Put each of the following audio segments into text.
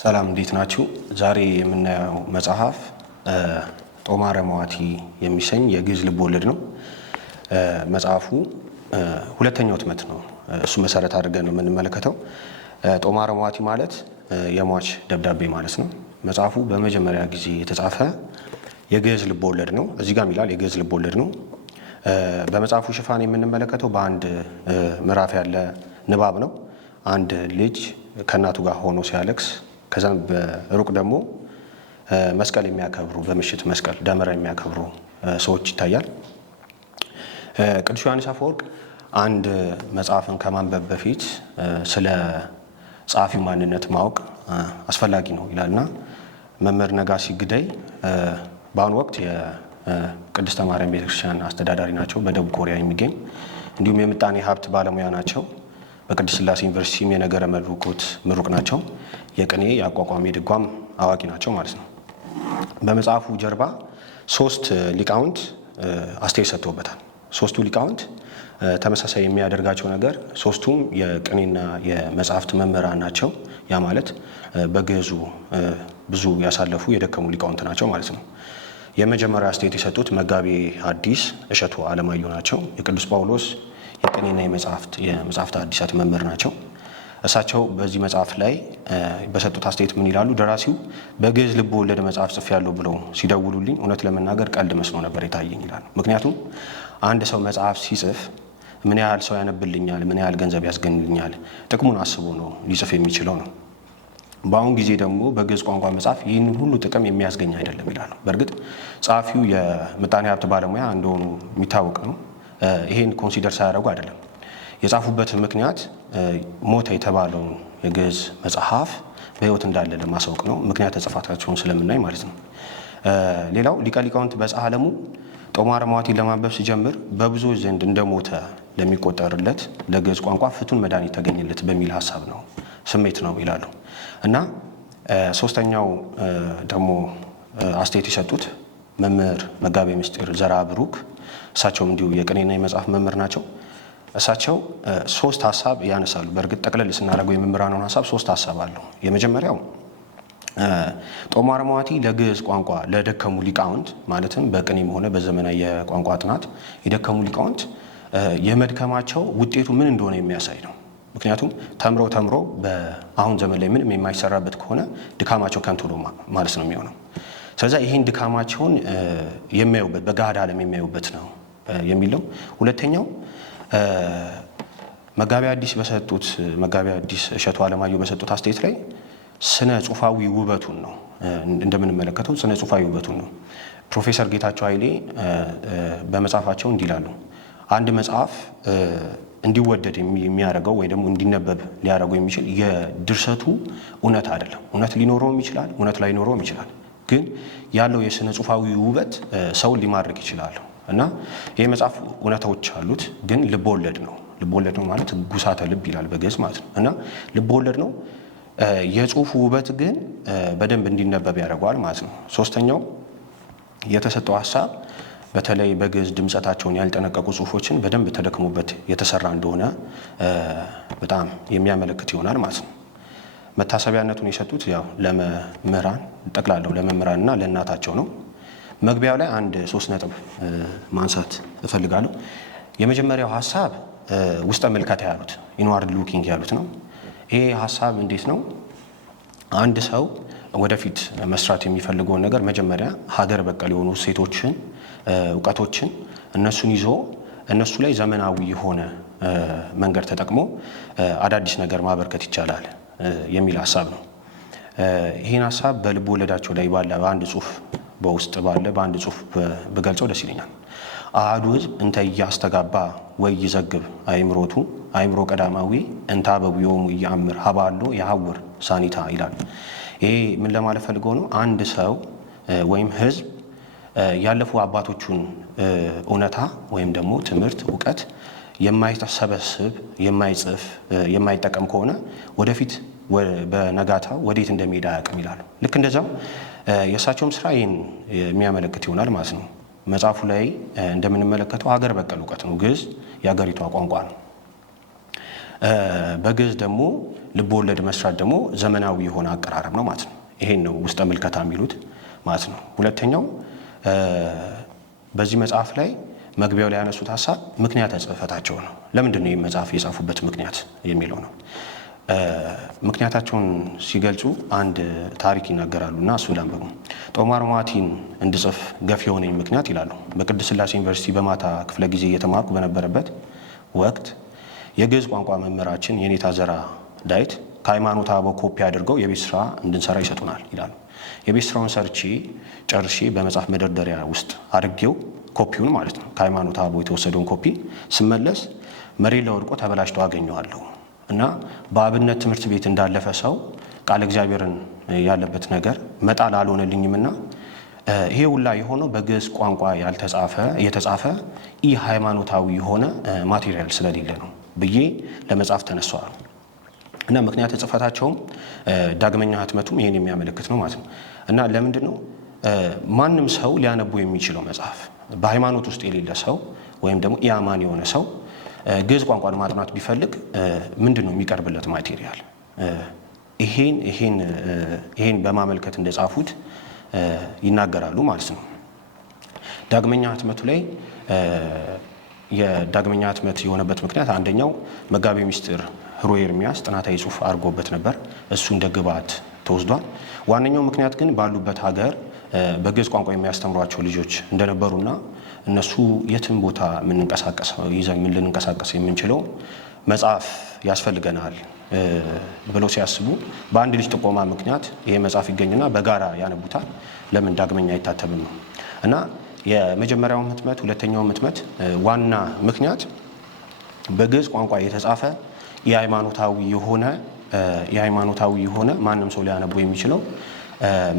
ሰላም እንዴት ናችሁ? ዛሬ የምናየው መጽሐፍ ጦማረ መዋቲ የሚሰኝ የግዕዝ ልቦለድ ነው። መጽሐፉ ሁለተኛው እትመት ነው። እሱ መሰረት አድርገን ነው የምንመለከተው። ጦማረ መዋቲ ማለት የሟች ደብዳቤ ማለት ነው። መጽሐፉ በመጀመሪያ ጊዜ የተጻፈ የግዕዝ ልቦለድ ነው። እዚህ ጋር ይላል የግዕዝ ልቦለድ ነው። በመጽሐፉ ሽፋን የምንመለከተው በአንድ ምዕራፍ ያለ ንባብ ነው። አንድ ልጅ ከእናቱ ጋር ሆኖ ሲያለቅስ፣ ከዛም በሩቅ ደግሞ መስቀል የሚያከብሩ በምሽት መስቀል ደመራ የሚያከብሩ ሰዎች ይታያል። ቅዱስ ዮሐንስ አፈወርቅ አንድ መጽሐፍን ከማንበብ በፊት ስለ ጸሐፊው ማንነት ማወቅ አስፈላጊ ነው ይላልና መምህር ነጋሲ ግደይ በአሁኑ ወቅት የቅድስተ ማርያም ቤተክርስቲያን አስተዳዳሪ ናቸው፣ በደቡብ ኮሪያ የሚገኝ እንዲሁም የምጣኔ ሀብት ባለሙያ ናቸው። በቅድስት ሥላሴ ዩኒቨርሲቲም የነገረ መለኮት ምሩቅ ናቸው። የቅኔ የአቋቋም የድጓም አዋቂ ናቸው ማለት ነው። በመጽሐፉ ጀርባ ሶስት ሊቃውንት አስተያየት ሰጥተውበታል። ሶስቱ ሊቃውንት ተመሳሳይ የሚያደርጋቸው ነገር ሶስቱም የቅኔና የመጽሐፍት መምህራን ናቸው። ያ ማለት በግዕዙ ብዙ ያሳለፉ የደከሙ ሊቃውንት ናቸው ማለት ነው። የመጀመሪያ አስተያየት የሰጡት መጋቤ ሐዲስ እሸቱ አለማየሁ ናቸው። የቅዱስ ጳውሎስ የቅኔና የመጽሐፍት ሐዲሳት መምህር ናቸው። እሳቸው በዚህ መጽሐፍ ላይ በሰጡት አስተያየት ምን ይላሉ? ደራሲው በግዕዝ ልብ ወለድ መጽሐፍ ጽፌያለሁ ብለው ሲደውሉልኝ እውነት ለመናገር ቀልድ መስሎ ነበር የታየኝ ይላሉ። ምክንያቱም አንድ ሰው መጽሐፍ ሲጽፍ ምን ያህል ሰው ያነብልኛል፣ ምን ያህል ገንዘብ ያስገኝልኛል፣ ጥቅሙን አስቦ ነው ሊጽፍ የሚችለው ነው። በአሁን ጊዜ ደግሞ በግዕዝ ቋንቋ መጽሐፍ ይህንን ሁሉ ጥቅም የሚያስገኝ አይደለም ይላሉ። በእርግጥ ጸሐፊው የምጣኔ ሀብት ባለሙያ እንደሆኑ የሚታወቅ ነው። ይሄን ኮንሲደር ሳያደርጉ አይደለም የጻፉበት ምክንያት ሞተ የተባለውን የግዕዝ መጽሐፍ በሕይወት እንዳለ ለማሳወቅ ነው። ምክንያት ተጽፋታቸውን ስለምናይ ማለት ነው። ሌላው ሊቀ ሊቃውንት በፀሐ ዓለሙ ጦማረ መዋቲን ለማንበብ ሲጀምር በብዙዎች ዘንድ እንደሞተ ለሚቆጠርለት ለግዕዝ ቋንቋ ፍቱን መድኃኒት ተገኘለት በሚል ሀሳብ ነው ስሜት ነው ይላሉ። እና ሶስተኛው ደግሞ አስተያየት የሰጡት መምህር መጋቤ ምስጢር ዘርዓ ብሩክ፣ እሳቸውም እንዲሁ የቅኔና የመጽሐፍ መምህር ናቸው። እሳቸው ሶስት ሀሳብ ያነሳሉ። በእርግጥ ጠቅለል ስናደርገው የመምህራኑን ሀሳብ ሶስት ሀሳብ አለው። የመጀመሪያው ጦማረ መዋቲ ለግዕዝ ቋንቋ ለደከሙ ሊቃውንት ማለትም በቅኔም ሆነ በዘመናዊ የቋንቋ ጥናት የደከሙ ሊቃውንት የመድከማቸው ውጤቱ ምን እንደሆነ የሚያሳይ ነው። ምክንያቱም ተምሮ በአሁን ዘመን ላይ ምንም የማይሰራበት ከሆነ ድካማቸው ከንቱ ነው ማለት ነው የሚሆነው። ስለዚህ ይህን ድካማቸውን የሚያዩበት በገሃድ ዓለም የሚያዩበት ነው የሚለው። ሁለተኛው መጋቤ ሐዲስ እሸቱ አለማየሁ በሰጡት አስተያየት ላይ ስነ ጽሑፋዊ ውበቱን ነው እንደምንመለከተው ስነ ጽሑፋዊ ውበቱን ነው። ፕሮፌሰር ጌታቸው ኃይሌ በመጽሐፋቸው እንዲህ ይላሉ። አንድ መጽሐፍ እንዲወደድ የሚያደርገው ወይ ደግሞ እንዲነበብ ሊያደርገው የሚችል የድርሰቱ እውነት አይደለም። እውነት ሊኖረውም ይችላል፣ እውነት ላይኖረውም ይችላል። ግን ያለው የስነ ጽሑፋዊ ውበት ሰውን ሊማርክ ይችላል። እና ይህ መጽሐፍ እውነታዎች አሉት፣ ግን ልቦወለድ ነው። ልቦወለድ ነው ማለት ጉሳተ ልብ ይላል በግዕዝ ማለት ነው። እና ልቦወለድ ነው። የጽሁፉ ውበት ግን በደንብ እንዲነበብ ያደርገዋል ማለት ነው። ሶስተኛው የተሰጠው ሀሳብ በተለይ በግዕዝ ድምፀታቸውን ያልጠነቀቁ ጽሁፎችን በደንብ ተደክሞበት የተሰራ እንደሆነ በጣም የሚያመለክት ይሆናል ማለት ነው። መታሰቢያነቱን የሰጡት ያው ለመምህራን ጠቅላላው ለመምህራንና ለእናታቸው ነው። መግቢያው ላይ አንድ 3 ነጥብ ማንሳት እፈልጋለሁ። የመጀመሪያው ሀሳብ ውስጠ ምልከታ ያሉት ኢንዋርድ ሉኪንግ ያሉት ነው። ይሄ ሀሳብ እንዴት ነው? አንድ ሰው ወደፊት መስራት የሚፈልገውን ነገር መጀመሪያ ሀገር በቀል የሆኑ ሴቶችን እውቀቶችን እነሱን ይዞ እነሱ ላይ ዘመናዊ የሆነ መንገድ ተጠቅሞ አዳዲስ ነገር ማበርከት ይቻላል የሚል ሀሳብ ነው። ይህን ሀሳብ በልብ ወለዳቸው ላይ ባለ በአንድ ጽሁፍ በውስጥ ባለ በአንድ ጽሁፍ ብገልጸው ደስ ይለኛል። አሐዱ ሕዝብ እንተ ኢያስተጋባ ወይ ይዘግብ አእምሮቱ አእምሮ ቀዳማዊ እንተ አበዊዮሙ ኢየአምር ሀባሎ የሐውር ሳኒታ ይላል። ይሄ ምን ለማለት ፈልገው ነው? አንድ ሰው ወይም ሕዝብ ያለፉ አባቶቹን እውነታ ወይም ደግሞ ትምህርት እውቀት የማይሰበስብ የማይጽፍ የማይጠቀም ከሆነ ወደፊት በነጋታው ወዴት እንደሚሄድ አያውቅም ይላሉ። ልክ እንደዛው የእሳቸውም ስራ ይህን የሚያመለክት ይሆናል ማለት ነው። መጽሐፉ ላይ እንደምንመለከተው ሀገር በቀል እውቀት ነው። ግዕዝ የሀገሪቷ ቋንቋ ነው። በግዕዝ ደግሞ ልብ ወለድ መስራት ደግሞ ዘመናዊ የሆነ አቀራረብ ነው ማለት ነው። ይሄን ነው ውስጠ ምልከታ የሚሉት ማለት ነው። ሁለተኛው በዚህ መጽሐፍ ላይ መግቢያው ላይ ያነሱት ሀሳብ ምክንያተ ጽሕፈታቸው ነው። ለምንድን ነው ይህ መጽሐፍ የጻፉበት ምክንያት የሚለው ነው። ምክንያታቸውን ሲገልጹ አንድ ታሪክ ይናገራሉ እና እሱ ላንብቡ። ጦማር መዋቲን እንድጽፍ ገፊ የሆነኝ ምክንያት ይላሉ። በቅድስት ሥላሴ ዩኒቨርሲቲ በማታ ክፍለ ጊዜ እየተማርኩ በነበረበት ወቅት የግዕዝ ቋንቋ መምህራችን የኔታ ዘራ ዳዊት ከሃይማኖተ አበው ኮፒ አድርገው የቤት ስራ እንድንሰራ ይሰጡናል ይላሉ። የቤት ስራውን ሰርቼ ጨርሼ በመጽሐፍ መደርደሪያ ውስጥ አድርጌው ኮፒውን ማለት ነው ከሃይማኖተ አበው የተወሰደውን ኮፒ ስመለስ መሬት ላይ ወድቆ ተበላሽቶ አገኘዋለሁ እና በአብነት ትምህርት ቤት እንዳለፈ ሰው ቃለ እግዚአብሔርን ያለበት ነገር መጣል አልሆነልኝምና ይሄ ሁላ የሆነው በግዕዝ ቋንቋ የተጻፈ ኢ ሃይማኖታዊ የሆነ ማቴሪያል ስለሌለ ነው ብዬ ለመጻፍ ተነሳዋል። እና ምክንያት ጽሕፈታቸውም ዳግመኛ ህትመቱም ይሄን የሚያመለክት ነው ማለት ነው። እና ለምንድን ነው ማንም ሰው ሊያነቡ የሚችለው መጽሐፍ በሃይማኖት ውስጥ የሌለ ሰው ወይም ደግሞ ኢአማን የሆነ ሰው ግዕዝ ቋንቋን ማጥናት ቢፈልግ ምንድን ነው የሚቀርብለት ማቴሪያል? ይሄን በማመልከት እንደጻፉት ይናገራሉ ማለት ነው። ዳግመኛ ህትመቱ ላይ የዳግመኛ ህትመት የሆነበት ምክንያት አንደኛው መጋቤ ምስጢር ህሩይ ኤርምያስ ጥናታዊ ጽሑፍ አድርጎበት ነበር። እሱ እንደ ግብዓት ተወስዷል። ዋነኛው ምክንያት ግን ባሉበት ሀገር በግዕዝ ቋንቋ የሚያስተምሯቸው ልጆች እንደነበሩና እነሱ የትም ቦታ ይዘን ልንንቀሳቀስ የምንችለው መጽሐፍ ያስፈልገናል ብለው ሲያስቡ በአንድ ልጅ ጥቆማ ምክንያት ይሄ መጽሐፍ ይገኝና በጋራ ያነቡታል። ለምን ዳግመኛ አይታተምም ነው። እና የመጀመሪያው ህትመት ሁለተኛው ህትመት ዋና ምክንያት በግዕዝ ቋንቋ የተጻፈ የሃይማኖታዊ የሆነ ማንም ሰው ሊያነቡ የሚችለው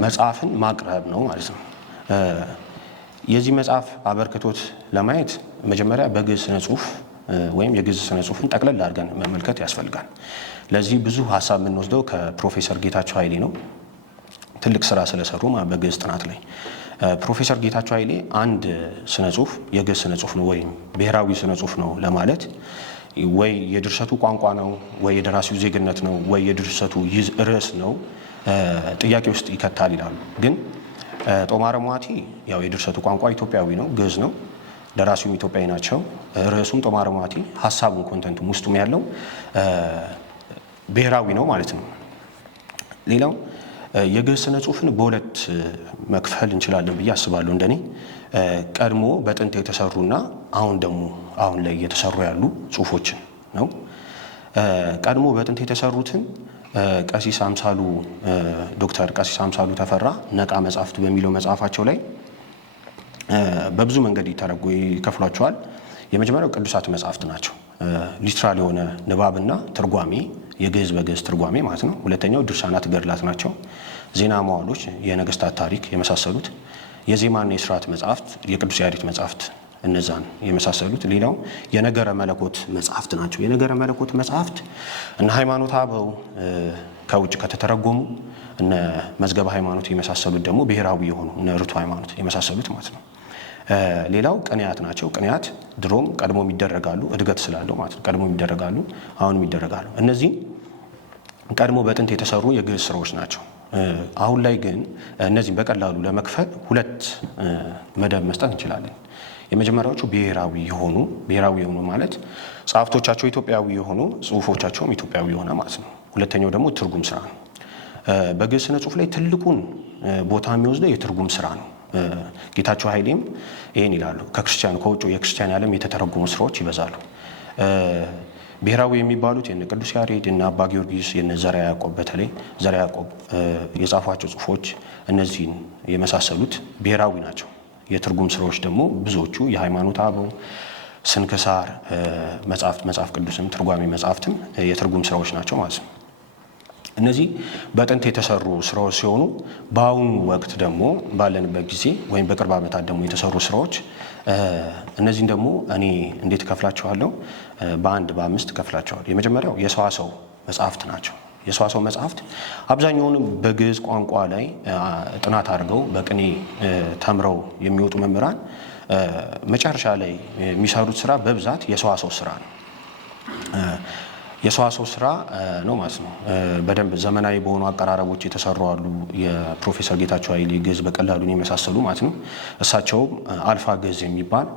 መጽሐፍን ማቅረብ ነው ማለት ነው። የዚህ መጽሐፍ አበርክቶት ለማየት መጀመሪያ በግዕዝ ስነ ጽሑፍ ወይም የግዕዝ ስነ ጽሑፍን ጠቅለል አድርገን መመልከት ያስፈልጋል። ለዚህ ብዙ ሀሳብ የምንወስደው ከፕሮፌሰር ጌታቸው ኃይሌ ነው። ትልቅ ስራ ስለሰሩ በግዕዝ ጥናት ላይ ፕሮፌሰር ጌታቸው ኃይሌ አንድ ስነ ጽሑፍ የግዕዝ ስነ ጽሑፍ ነው ወይም ብሔራዊ ስነ ጽሑፍ ነው ለማለት ወይ የድርሰቱ ቋንቋ ነው ወይ የደራሲው ዜግነት ነው ወይ የድርሰቱ ርዕስ ነው ጥያቄ ውስጥ ይከታል ይላሉ። ግን ጦማረ መዋቲ ያው የድርሰቱ ቋንቋ ኢትዮጵያዊ ነው፣ ግዕዝ ነው። ደራሲውም ኢትዮጵያዊ ናቸው። ርዕሱም ጦማረ መዋቲ፣ ሀሳቡን ኮንተንቱም ውስጡም ያለው ብሔራዊ ነው ማለት ነው። ሌላው የግዕዝ ስነ ጽሑፍን በሁለት መክፈል እንችላለን ብዬ አስባለሁ እንደኔ። ቀድሞ በጥንት የተሰሩና አሁን ላይ እየተሰሩ ያሉ ጽሑፎችን ነው። ቀድሞ በጥንት የተሰሩትን ዶክተር ቀሲስ አምሳሉ ተፈራ ነቃ መጻሕፍት በሚለው መጽሐፋቸው ላይ በብዙ መንገድ ይከፍሏቸዋል። የመጀመሪያው ቅዱሳት መጽሐፍት ናቸው፣ ሊትራል የሆነ ንባብና ትርጓሜ፣ የግዕዝ በግዕዝ ትርጓሜ ማለት ነው። ሁለተኛው ድርሳናት ገድላት ናቸው፣ ዜና መዋዕሎች፣ የነገስታት ታሪክ የመሳሰሉት። የዜማና የስርዓት መጽሐፍት፣ የቅዱስ ያሬድ መጽሐፍት እነዛን የመሳሰሉት። ሌላው የነገረ መለኮት መጽሐፍት ናቸው። የነገረ መለኮት መጽሐፍት እነ ሃይማኖተ አበው ከውጭ ከተተረጎሙ እነ መዝገበ ሃይማኖት የመሳሰሉት ደግሞ ብሔራዊ የሆኑ እነ ርቱዕ ሃይማኖት የመሳሰሉት ማለት ነው። ሌላው ቅንያት ናቸው። ቅንያት ድሮም ቀድሞም ይደረጋሉ፣ እድገት ስላለው ማለት ነው። ቀድሞም ይደረጋሉ፣ አሁንም ይደረጋሉ። እነዚህ ቀድሞ በጥንት የተሰሩ የግዕዝ ስራዎች ናቸው። አሁን ላይ ግን እነዚህም በቀላሉ ለመክፈል ሁለት መደብ መስጠት እንችላለን። የመጀመሪያዎቹ ብሔራዊ የሆኑ ማለት ጸሐፍቶቻቸው ኢትዮጵያዊ የሆኑ ጽሑፎቻቸውም ኢትዮጵያዊ የሆነ ማለት ነው። ሁለተኛው ደግሞ ትርጉም ስራ ነው። በግዕዝ ስነ ጽሑፍ ላይ ትልቁን ቦታ የሚወስደው የትርጉም ስራ ነው። ጌታቸው ኃይሌም ይህን ይላሉ። ከውጭ የክርስቲያን ዓለም የተተረጎሙ ስራዎች ይበዛሉ። ብሔራዊ የሚባሉት የነ ቅዱስ ያሬድ የነ አባ ጊዮርጊስ የነ ዘርዓ ያዕቆብ በተለይ ዘርዓ ያዕቆብ የጻፏቸው ጽሑፎች እነዚህን የመሳሰሉት ብሔራዊ ናቸው። የትርጉም ስራዎች ደግሞ ብዙዎቹ የሃይማኖተ አበው፣ ስንክሳር መጽሐፍ ቅዱስም ትርጓሜ መጽሐፍትም የትርጉም ስራዎች ናቸው ማለት ነው። እነዚህ በጥንት የተሰሩ ስራዎች ሲሆኑ በአሁኑ ወቅት ደግሞ ባለንበት ጊዜ ወይም በቅርብ ዓመታት ደግሞ የተሰሩ ስራዎች እነዚህን ደግሞ እኔ እንዴት ከፍላቸዋለሁ? በአምስት ከፍላቸዋለሁ። የመጀመሪያው የሰዋሰው መጽሐፍት ናቸው። የሰዋሰው መጽሐፍት አብዛኛውንም በግዕዝ ቋንቋ ላይ ጥናት አድርገው በቅኔ ተምረው የሚወጡ መምህራን መጨረሻ ላይ የሚሰሩት ስራ በብዛት የሰዋሰው ስራ ነው። የሰዋሰው ስራ ነው ማለት ነው። በደንብ ዘመናዊ በሆኑ አቀራረቦች የተሰሩ አሉ። የፕሮፌሰር ጌታቸው ኃይሌ ግዕዝ በቀላሉ የመሳሰሉ ማለት ነው። እሳቸውም አልፋ ግዕዝ የሚባል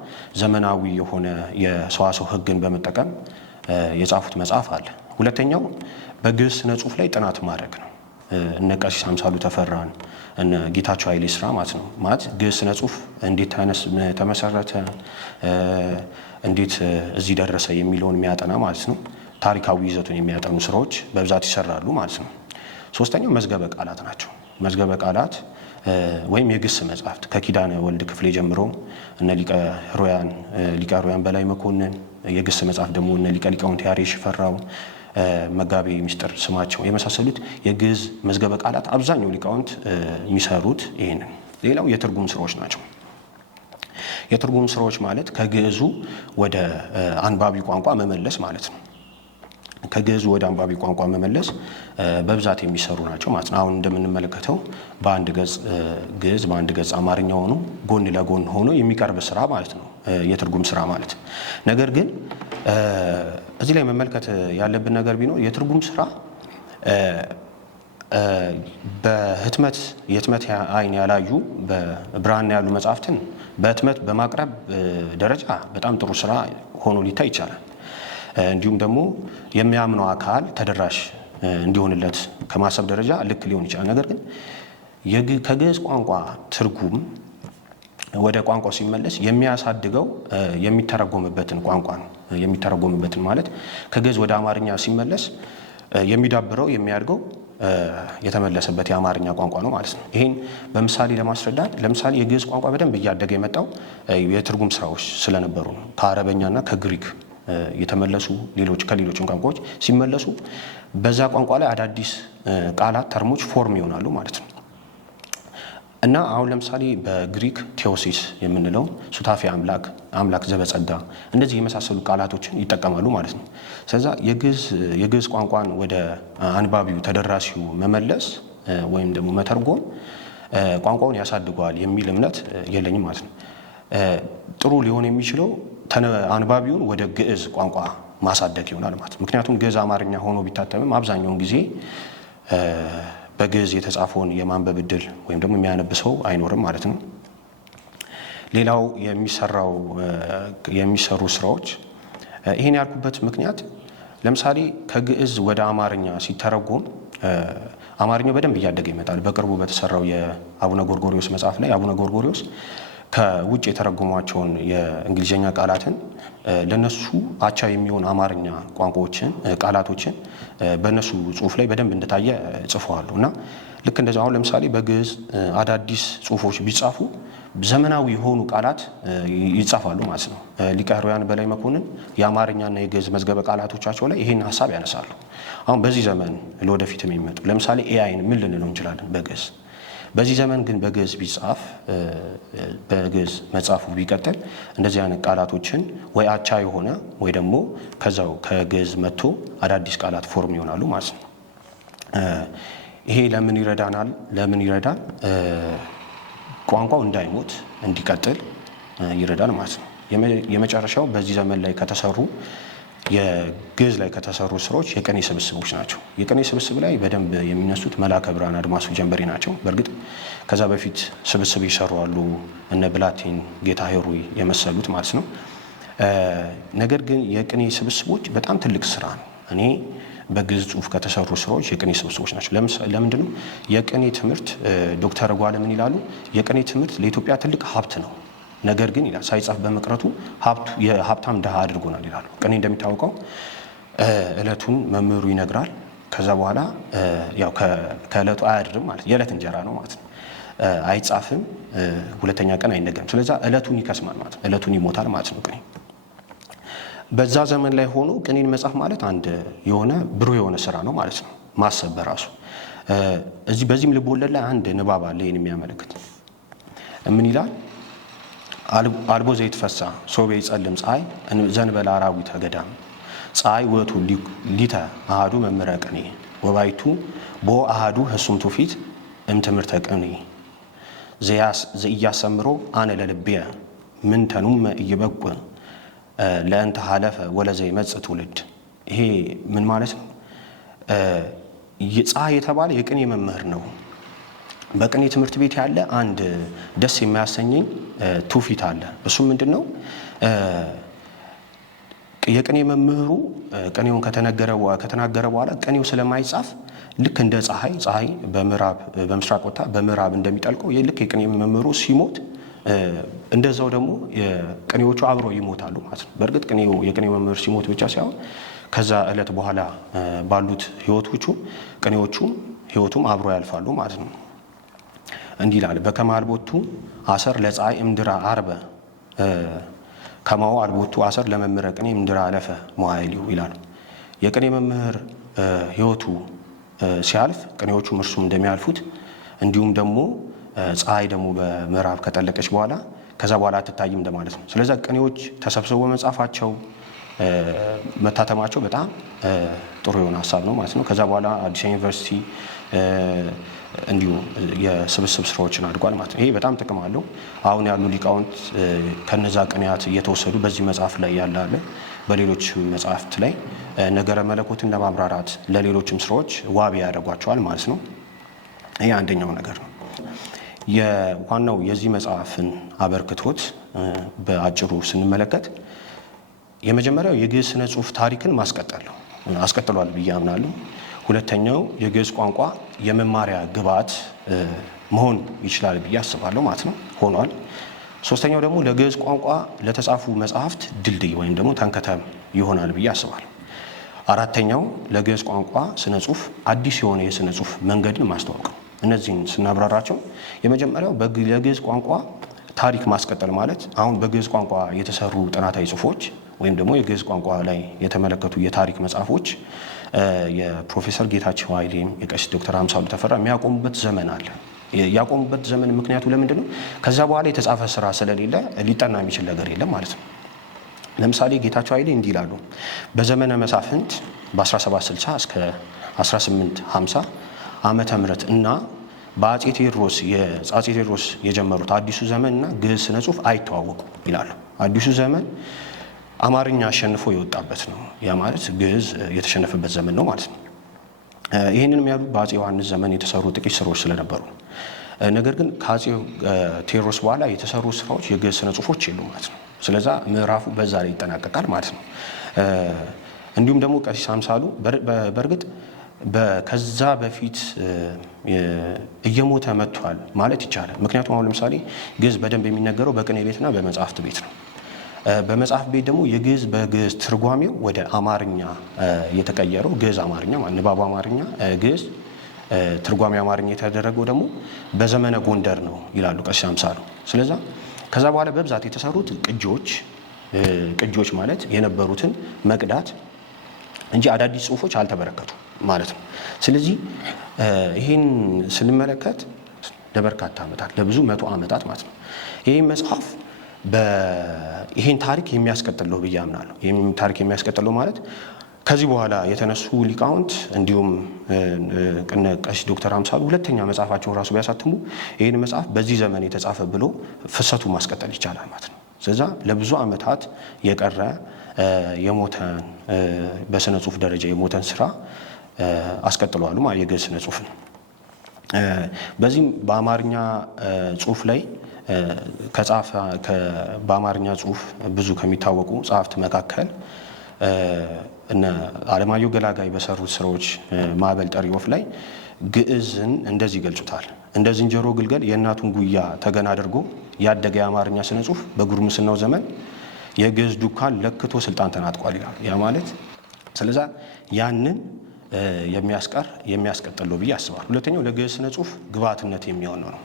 ዘመናዊ የሆነ የሰዋሰው ሕግን በመጠቀም የጻፉት መጽሐፍ አለ። ሁለተኛው በግዕዝ ስነ ጽሁፍ ላይ ጥናት ማድረግ ነው። እነ ቀሲስ አምሳሉ ተፈራን እነ ጌታቸው ኃይሌ ስራ ማለት ነው። ማለት ግዕዝ ስነ ጽሁፍ እንዴት ተመሰረተ፣ እንዴት እዚህ ደረሰ የሚለውን የሚያጠና ማለት ነው። ታሪካዊ ይዘቱን የሚያጠኑ ስራዎች በብዛት ይሰራሉ ማለት ነው። ሶስተኛው መዝገበ ቃላት ናቸው። መዝገበ ቃላት ወይም የግስ መጻሕፍት ከኪዳነ ወልድ ክፍሌ ጀምሮ እነ ሊቀ ኅሩያን በላይ መኮንን፣ የግስ መጽሐፍ ደግሞ እነ ሊቀ ሊቃውንት ያሬድ ሽፈራው፣ መጋቤ ምስጢር ስማቸው የመሳሰሉት የግዕዝ መዝገበ ቃላት አብዛኛው ሊቃውንት የሚሰሩት ይሄንን። ሌላው የትርጉም ስራዎች ናቸው። የትርጉም ስራዎች ማለት ከግዕዙ ወደ አንባቢ ቋንቋ መመለስ ማለት ነው። ከግዕዙ ወደ አንባቢ ቋንቋ መመለስ በብዛት የሚሰሩ ናቸው ማለት ነው። አሁን እንደምንመለከተው በአንድ ገጽ ግዕዝ በአንድ ገጽ አማርኛ ሆኖ ጎን ለጎን ሆኖ የሚቀርብ ስራ ማለት ነው የትርጉም ስራ ማለት። ነገር ግን እዚህ ላይ መመልከት ያለብን ነገር ቢኖር የትርጉም ስራ የህትመት አይን ያላዩ በብራና ያሉ መጽሐፍትን በህትመት በማቅረብ ደረጃ በጣም ጥሩ ስራ ሆኖ ሊታይ ይቻላል። እንዲሁም ደግሞ የሚያምነው አካል ተደራሽ እንዲሆንለት ከማሰብ ደረጃ ልክ ሊሆን ይችላል። ነገር ግን ከግዕዝ ቋንቋ ትርጉም ወደ ቋንቋው ሲመለስ የሚያሳድገው የሚተረጎምበትን ቋንቋ ነው። የሚተረጎምበትን ማለት ከግዕዝ ወደ አማርኛ ሲመለስ የሚዳብረው የሚያድገው የተመለሰበት የአማርኛ ቋንቋ ነው ማለት ነው። ይህን በምሳሌ ለማስረዳት ለምሳሌ የግዕዝ ቋንቋ በደንብ እያደገ የመጣው የትርጉም ስራዎች ስለነበሩ ነው። ከአረበኛና ከግሪክ የተመለሱ ከሌሎችም ቋንቋዎች ሲመለሱ በዛ ቋንቋ ላይ አዳዲስ ቃላት፣ ተርሞች ፎርም ይሆናሉ ማለት ነው። እና አሁን ለምሳሌ በግሪክ ቴዎሲስ የምንለው ሱታፌ አምላክ ዘበጸጋ እንደዚህ የመሳሰሉ ቃላቶችን ይጠቀማሉ ማለት ነው። ስለዛ የግዕዝ ቋንቋን ወደ አንባቢው ተደራሲው መመለስ ወይም ደግሞ መተርጎም ቋንቋውን ያሳድገዋል የሚል እምነት የለኝም ማለት ነው። ጥሩ ሊሆን የሚችለው አንባቢውን ወደ ግዕዝ ቋንቋ ማሳደግ ይሆናል ማለት ነው። ምክንያቱም ግዕዝ አማርኛ ሆኖ ቢታተምም አብዛኛውን ጊዜ በግዕዝ የተጻፈውን የማንበብ እድል ወይም ደግሞ የሚያነብሰው አይኖርም ማለት ነው። ሌላው የሚሰሩ ስራዎች ይሄን ያልኩበት ምክንያት ለምሳሌ ከግዕዝ ወደ አማርኛ ሲተረጎም አማርኛው በደንብ እያደገ ይመጣል። በቅርቡ በተሰራው የአቡነ ጎርጎሪዎስ መጽሐፍ ላይ አቡነ ጎርጎሪዎስ ከውጭ የተረጎሟቸውን የእንግሊዝኛ ቃላትን ለነሱ አቻ የሚሆን አማርኛ ቃላቶችን በእነሱ ጽሁፍ ላይ በደንብ እንደታየ ጽፈዋሉ። እና ልክ እንደዚህ አሁን ለምሳሌ በግዕዝ አዳዲስ ጽሁፎች ቢጻፉ ዘመናዊ የሆኑ ቃላት ይጻፋሉ ማለት ነው። ሊቀ ኅሩያን በላይ መኮንን የአማርኛና የግዕዝ መዝገበ ቃላቶቻቸው ላይ ይህን ሀሳብ ያነሳሉ። አሁን በዚህ ዘመን ለወደፊት የሚመጡ ለምሳሌ ኤአይን ምን ልንለው እንችላለን በግዕዝ። በዚህ ዘመን ግን በግዕዝ ቢጻፍ በግዕዝ መጻፉ ቢቀጥል እንደዚህ አይነት ቃላቶችን ወይ አቻ የሆነ ወይ ደግሞ ከዛው ከግዕዝ መጥቶ አዳዲስ ቃላት ፎርም ይሆናሉ ማለት ነው። ይሄ ለምን ይረዳል? ቋንቋው እንዳይሞት እንዲቀጥል ይረዳል ማለት ነው። የመጨረሻው በዚህ ዘመን ላይ የግዕዝ ላይ ከተሰሩ ስራዎች የቅኔ ስብስቦች ናቸው። የቅኔ ስብስብ ላይ በደንብ የሚነሱት መልአከ ብርሃን አድማሱ ጀንበሬ ናቸው። በእርግጥ ከዛ በፊት ስብስብ ይሰሩ አሉ እነ ብላቴን ጌታ ሄሩይ የመሰሉት ማለት ነው። ነገር ግን የቅኔ ስብስቦች በጣም ትልቅ ስራ ነው። እኔ በግዕዝ ጽሁፍ ከተሰሩ ስራዎች የቅኔ ስብስቦች ናቸው። ለምንድን ነው የቅኔ ትምህርት ዶክተር ጓለ ምን ይላሉ? የቅኔ ትምህርት ለኢትዮጵያ ትልቅ ሀብት ነው፣ ነገር ግን ይላል ሳይጻፍ በመቅረቱ የሀብታም ድሃ አድርጎናል ይላሉ። ቅኔ እንደሚታወቀው እለቱን መምህሩ ይነግራል። ከዛ በኋላ ያው ከእለቱ አያድርም ማለት የዕለት እንጀራ ነው ማለት ነው። አይጻፍም፣ ሁለተኛ ቀን አይነገርም። ስለዛ እለቱን ይከስማል ማለት ነው፣ እለቱን ይሞታል ማለት ነው ቅኔ። በዛ ዘመን ላይ ሆኖ ቅኔን መጻፍ ማለት አንድ የሆነ ብሩህ የሆነ ስራ ነው ማለት ነው። ማሰብ በራሱ በዚህም ልቦለድ ላይ አንድ ንባብ አለ ይህን የሚያመለክት ምን ይላል? አልቦ ዘይትፈሳ ሶቤ ይጸልም ፀሐይ ዘንበለ አራዊተ ገዳም ፀሐይ ውእቱ ሊተ አሃዱ መምህረ ቅኔ ወባይቱ ቦ አሃዱ ህሱም ትውፊት እምትምህርተ ቅኔ ዘኢያሰምሮ አነ ለልብየ ምን ተኑመ እይበቁ ለእንተ ሀለፈ ወለዘይመጽእ ትውልድ ይሄ ምን ማለት ነው? ፀሐይ የተባለ የቅኔ መምህር ነው። በቅኔ ትምህርት ቤት ያለ አንድ ደስ የሚያሰኘኝ ትውፊት አለ። እሱ ምንድን ነው? የቅኔ መምህሩ ቅኔውን ከተናገረ በኋላ ቅኔው ስለማይጻፍ ልክ እንደ ፀሐይ በምስራቅ ወጥታ በምዕራብ እንደሚጠልቀው ልክ የቅኔ መምህሩ ሲሞት እንደዛው ደግሞ ቅኔዎቹ አብረው ይሞታሉ ማለት ነው። በእርግጥ የቅኔ መምህር ሲሞት ብቻ ሳይሆን ከዛ ዕለት በኋላ ባሉት ቅኔዎቹም ህይወቱም አብረው ያልፋሉ ማለት ነው። እንዲህ ይላል። በከመ አልቦቱ አሰር ለፀሐይ እምድራ አርበ ከማው አልቦቱ አሰር ለመምህረ ቅኔ እምድራ አለፈ መዋዕሊሁ ይላል። የቅኔ መምህር ህይወቱ ሲያልፍ ቅኔዎቹም እርሱም እንደሚያልፉት እንዲሁም ደግሞ ፀሐይ ደግሞ በምዕራብ ከጠለቀች በኋላ ከዛ በኋላ አትታይም እንደማለት ነው። ስለዚህ ቅኔዎች ተሰብስበው መጻፋቸው መታተማቸው በጣም ጥሩ የሆነ ሀሳብ ነው ማለት ነው። ከዛ በኋላ አዲስ ዩኒቨርሲቲ እንዲሁ የስብስብ ስራዎችን አድርጓል ማለት ነው። ይሄ በጣም ጥቅም አለው። አሁን ያሉ ሊቃውንት ከነዛ ቅኔያት እየተወሰዱ በዚህ መጽሐፍ ላይ ያለ በሌሎች መጽሐፍት ላይ ነገረ መለኮትን ለማብራራት ለሌሎችም ስራዎች ዋቢ ያደርጓቸዋል ማለት ነው። ይሄ አንደኛው ነገር ነው። የዋናው የዚህ መጽሐፍን አበርክቶት በአጭሩ ስንመለከት የመጀመሪያው የግዕዝ ስነ ጽሁፍ ታሪክን ማስቀጠል ነው። አስቀጥሏል ብዬ አምናለሁ። ሁለተኛው የግዕዝ ቋንቋ የመማሪያ ግብዓት መሆን ይችላል ብዬ አስባለሁ ማለት ነው። ሆኗል። ሶስተኛው ደግሞ ለግዕዝ ቋንቋ ለተጻፉ መጽሐፍት ድልድይ ወይም ደግሞ ተንከተብ ይሆናል ብዬ አስባለሁ። አራተኛው ለግዕዝ ቋንቋ ስነ ጽሁፍ አዲስ የሆነ የስነ ጽሁፍ መንገድን ማስተዋወቅ ነው። እነዚህን ስናብራራቸው የመጀመሪያው ለግዕዝ ቋንቋ ታሪክ ማስቀጠል ማለት አሁን በግዕዝ ቋንቋ የተሰሩ ጥናታዊ ጽሁፎች ወይም ደግሞ የግዕዝ ቋንቋ ላይ የተመለከቱ የታሪክ መጽሐፎች የፕሮፌሰር ጌታቸው ኃይሌም የቀሲስ ዶክተር አምሳሉ ተፈራ የሚያቆሙበት ዘመን አለ። ያቆሙበት ዘመን ምክንያቱ ለምንድን ነው? ከዛ በኋላ የተጻፈ ስራ ስለሌለ ሊጠና የሚችል ነገር የለም ማለት ነው። ለምሳሌ ጌታቸው ኃይሌ እንዲህ ይላሉ። በዘመነ መሳፍንት በ1760 እስከ 1850 ዓመተ ምህረት እና በአጼ ቴዎድሮስ የጀመሩት አዲሱ ዘመንና ግዕዝ ስነ ጽሁፍ አይተዋወቁ ይላሉ። አዲሱ ዘመን አማርኛ አሸንፎ የወጣበት ነው። ያ ማለት ግዕዝ የተሸነፈበት ዘመን ነው ማለት ነው። ይህንንም ያሉ በአጼ ዮሐንስ ዘመን የተሰሩ ጥቂት ስራዎች ስለነበሩ ነው። ነገር ግን ከአጼ ቴዎድሮስ በኋላ የተሰሩ ስራዎች የግዕዝ ስነ ጽሁፎች የሉ ማለት ነው። ስለዛ ምዕራፉ በዛ ላይ ይጠናቀቃል ማለት ነው። እንዲሁም ደግሞ ቀሲስ አምሳሉ በእርግጥ ከዛ በፊት እየሞተ መጥቷል ማለት ይቻላል። ምክንያቱም አሁን ለምሳሌ ግዕዝ በደንብ የሚነገረው በቅኔ ቤትና በመጽሐፍት ቤት ነው። በመጽሐፍ ቤት ደግሞ በግዕዝ ትርጓሜው ወደ አማርኛ የተቀየረው ግዕዝ አማርኛ ንባቡ አማርኛ ግዕዝ ትርጓሜ አማርኛ የተደረገው ደግሞ በዘመነ ጎንደር ነው ይላሉ ቀሲስ አምሳሉ። ስለዛ ከዛ በኋላ በብዛት የተሰሩት ቅጂዎች ማለት የነበሩትን መቅዳት እንጂ አዳዲስ ጽሁፎች አልተበረከቱ ማለት ነው። ስለዚህ ይህን ስንመለከት ለበርካታ ዓመታት ለብዙ መቶ ዓመታት ማለት ነው ይህን መጽሐፍ ይህን ታሪክ የሚያስቀጥለው ብዬ አምናለሁ። ይህን ታሪክ የሚያስቀጥለው ማለት ከዚህ በኋላ የተነሱ ሊቃውንት እንዲሁም ቀሲስ ዶክተር አምሳሉ ሁለተኛ መጽሐፋቸውን ራሱ ቢያሳትሙ ይህን መጽሐፍ በዚህ ዘመን የተጻፈ ብሎ ፍሰቱ ማስቀጠል ይቻላል ማለት ነው። ስለዛ ለብዙ ዓመታት የቀረ የሞተን በስነ ጽሁፍ ደረጃ የሞተን ስራ አስቀጥለዋል ማለት የግዕዝ ስነ ጽሁፍን። በዚህም በአማርኛ ጽሁፍ ላይ በአማርኛ ጽሁፍ ብዙ ከሚታወቁ ጸሐፍት መካከል እነ አለማየሁ ገላጋይ በሰሩት ስራዎች ማዕበል ጠሪ ወፍ ላይ ግዕዝን እንደዚህ ይገልጹታል። እንደ ዝንጀሮ ግልገል የእናቱን ጉያ ተገን አድርጎ ያደገ የአማርኛ ስነ ጽሁፍ በጉርምስናው ዘመን የግዕዝ ዱካን ለክቶ ስልጣን ተናጥቋል ይላል። ያ ማለት ስለዛ ያንን የሚያስቀጥል ነው ብዬ አስባለሁ። ሁለተኛው ለግዕዝ ስነ ጽሁፍ ግብዓትነት የሚሆን ነው።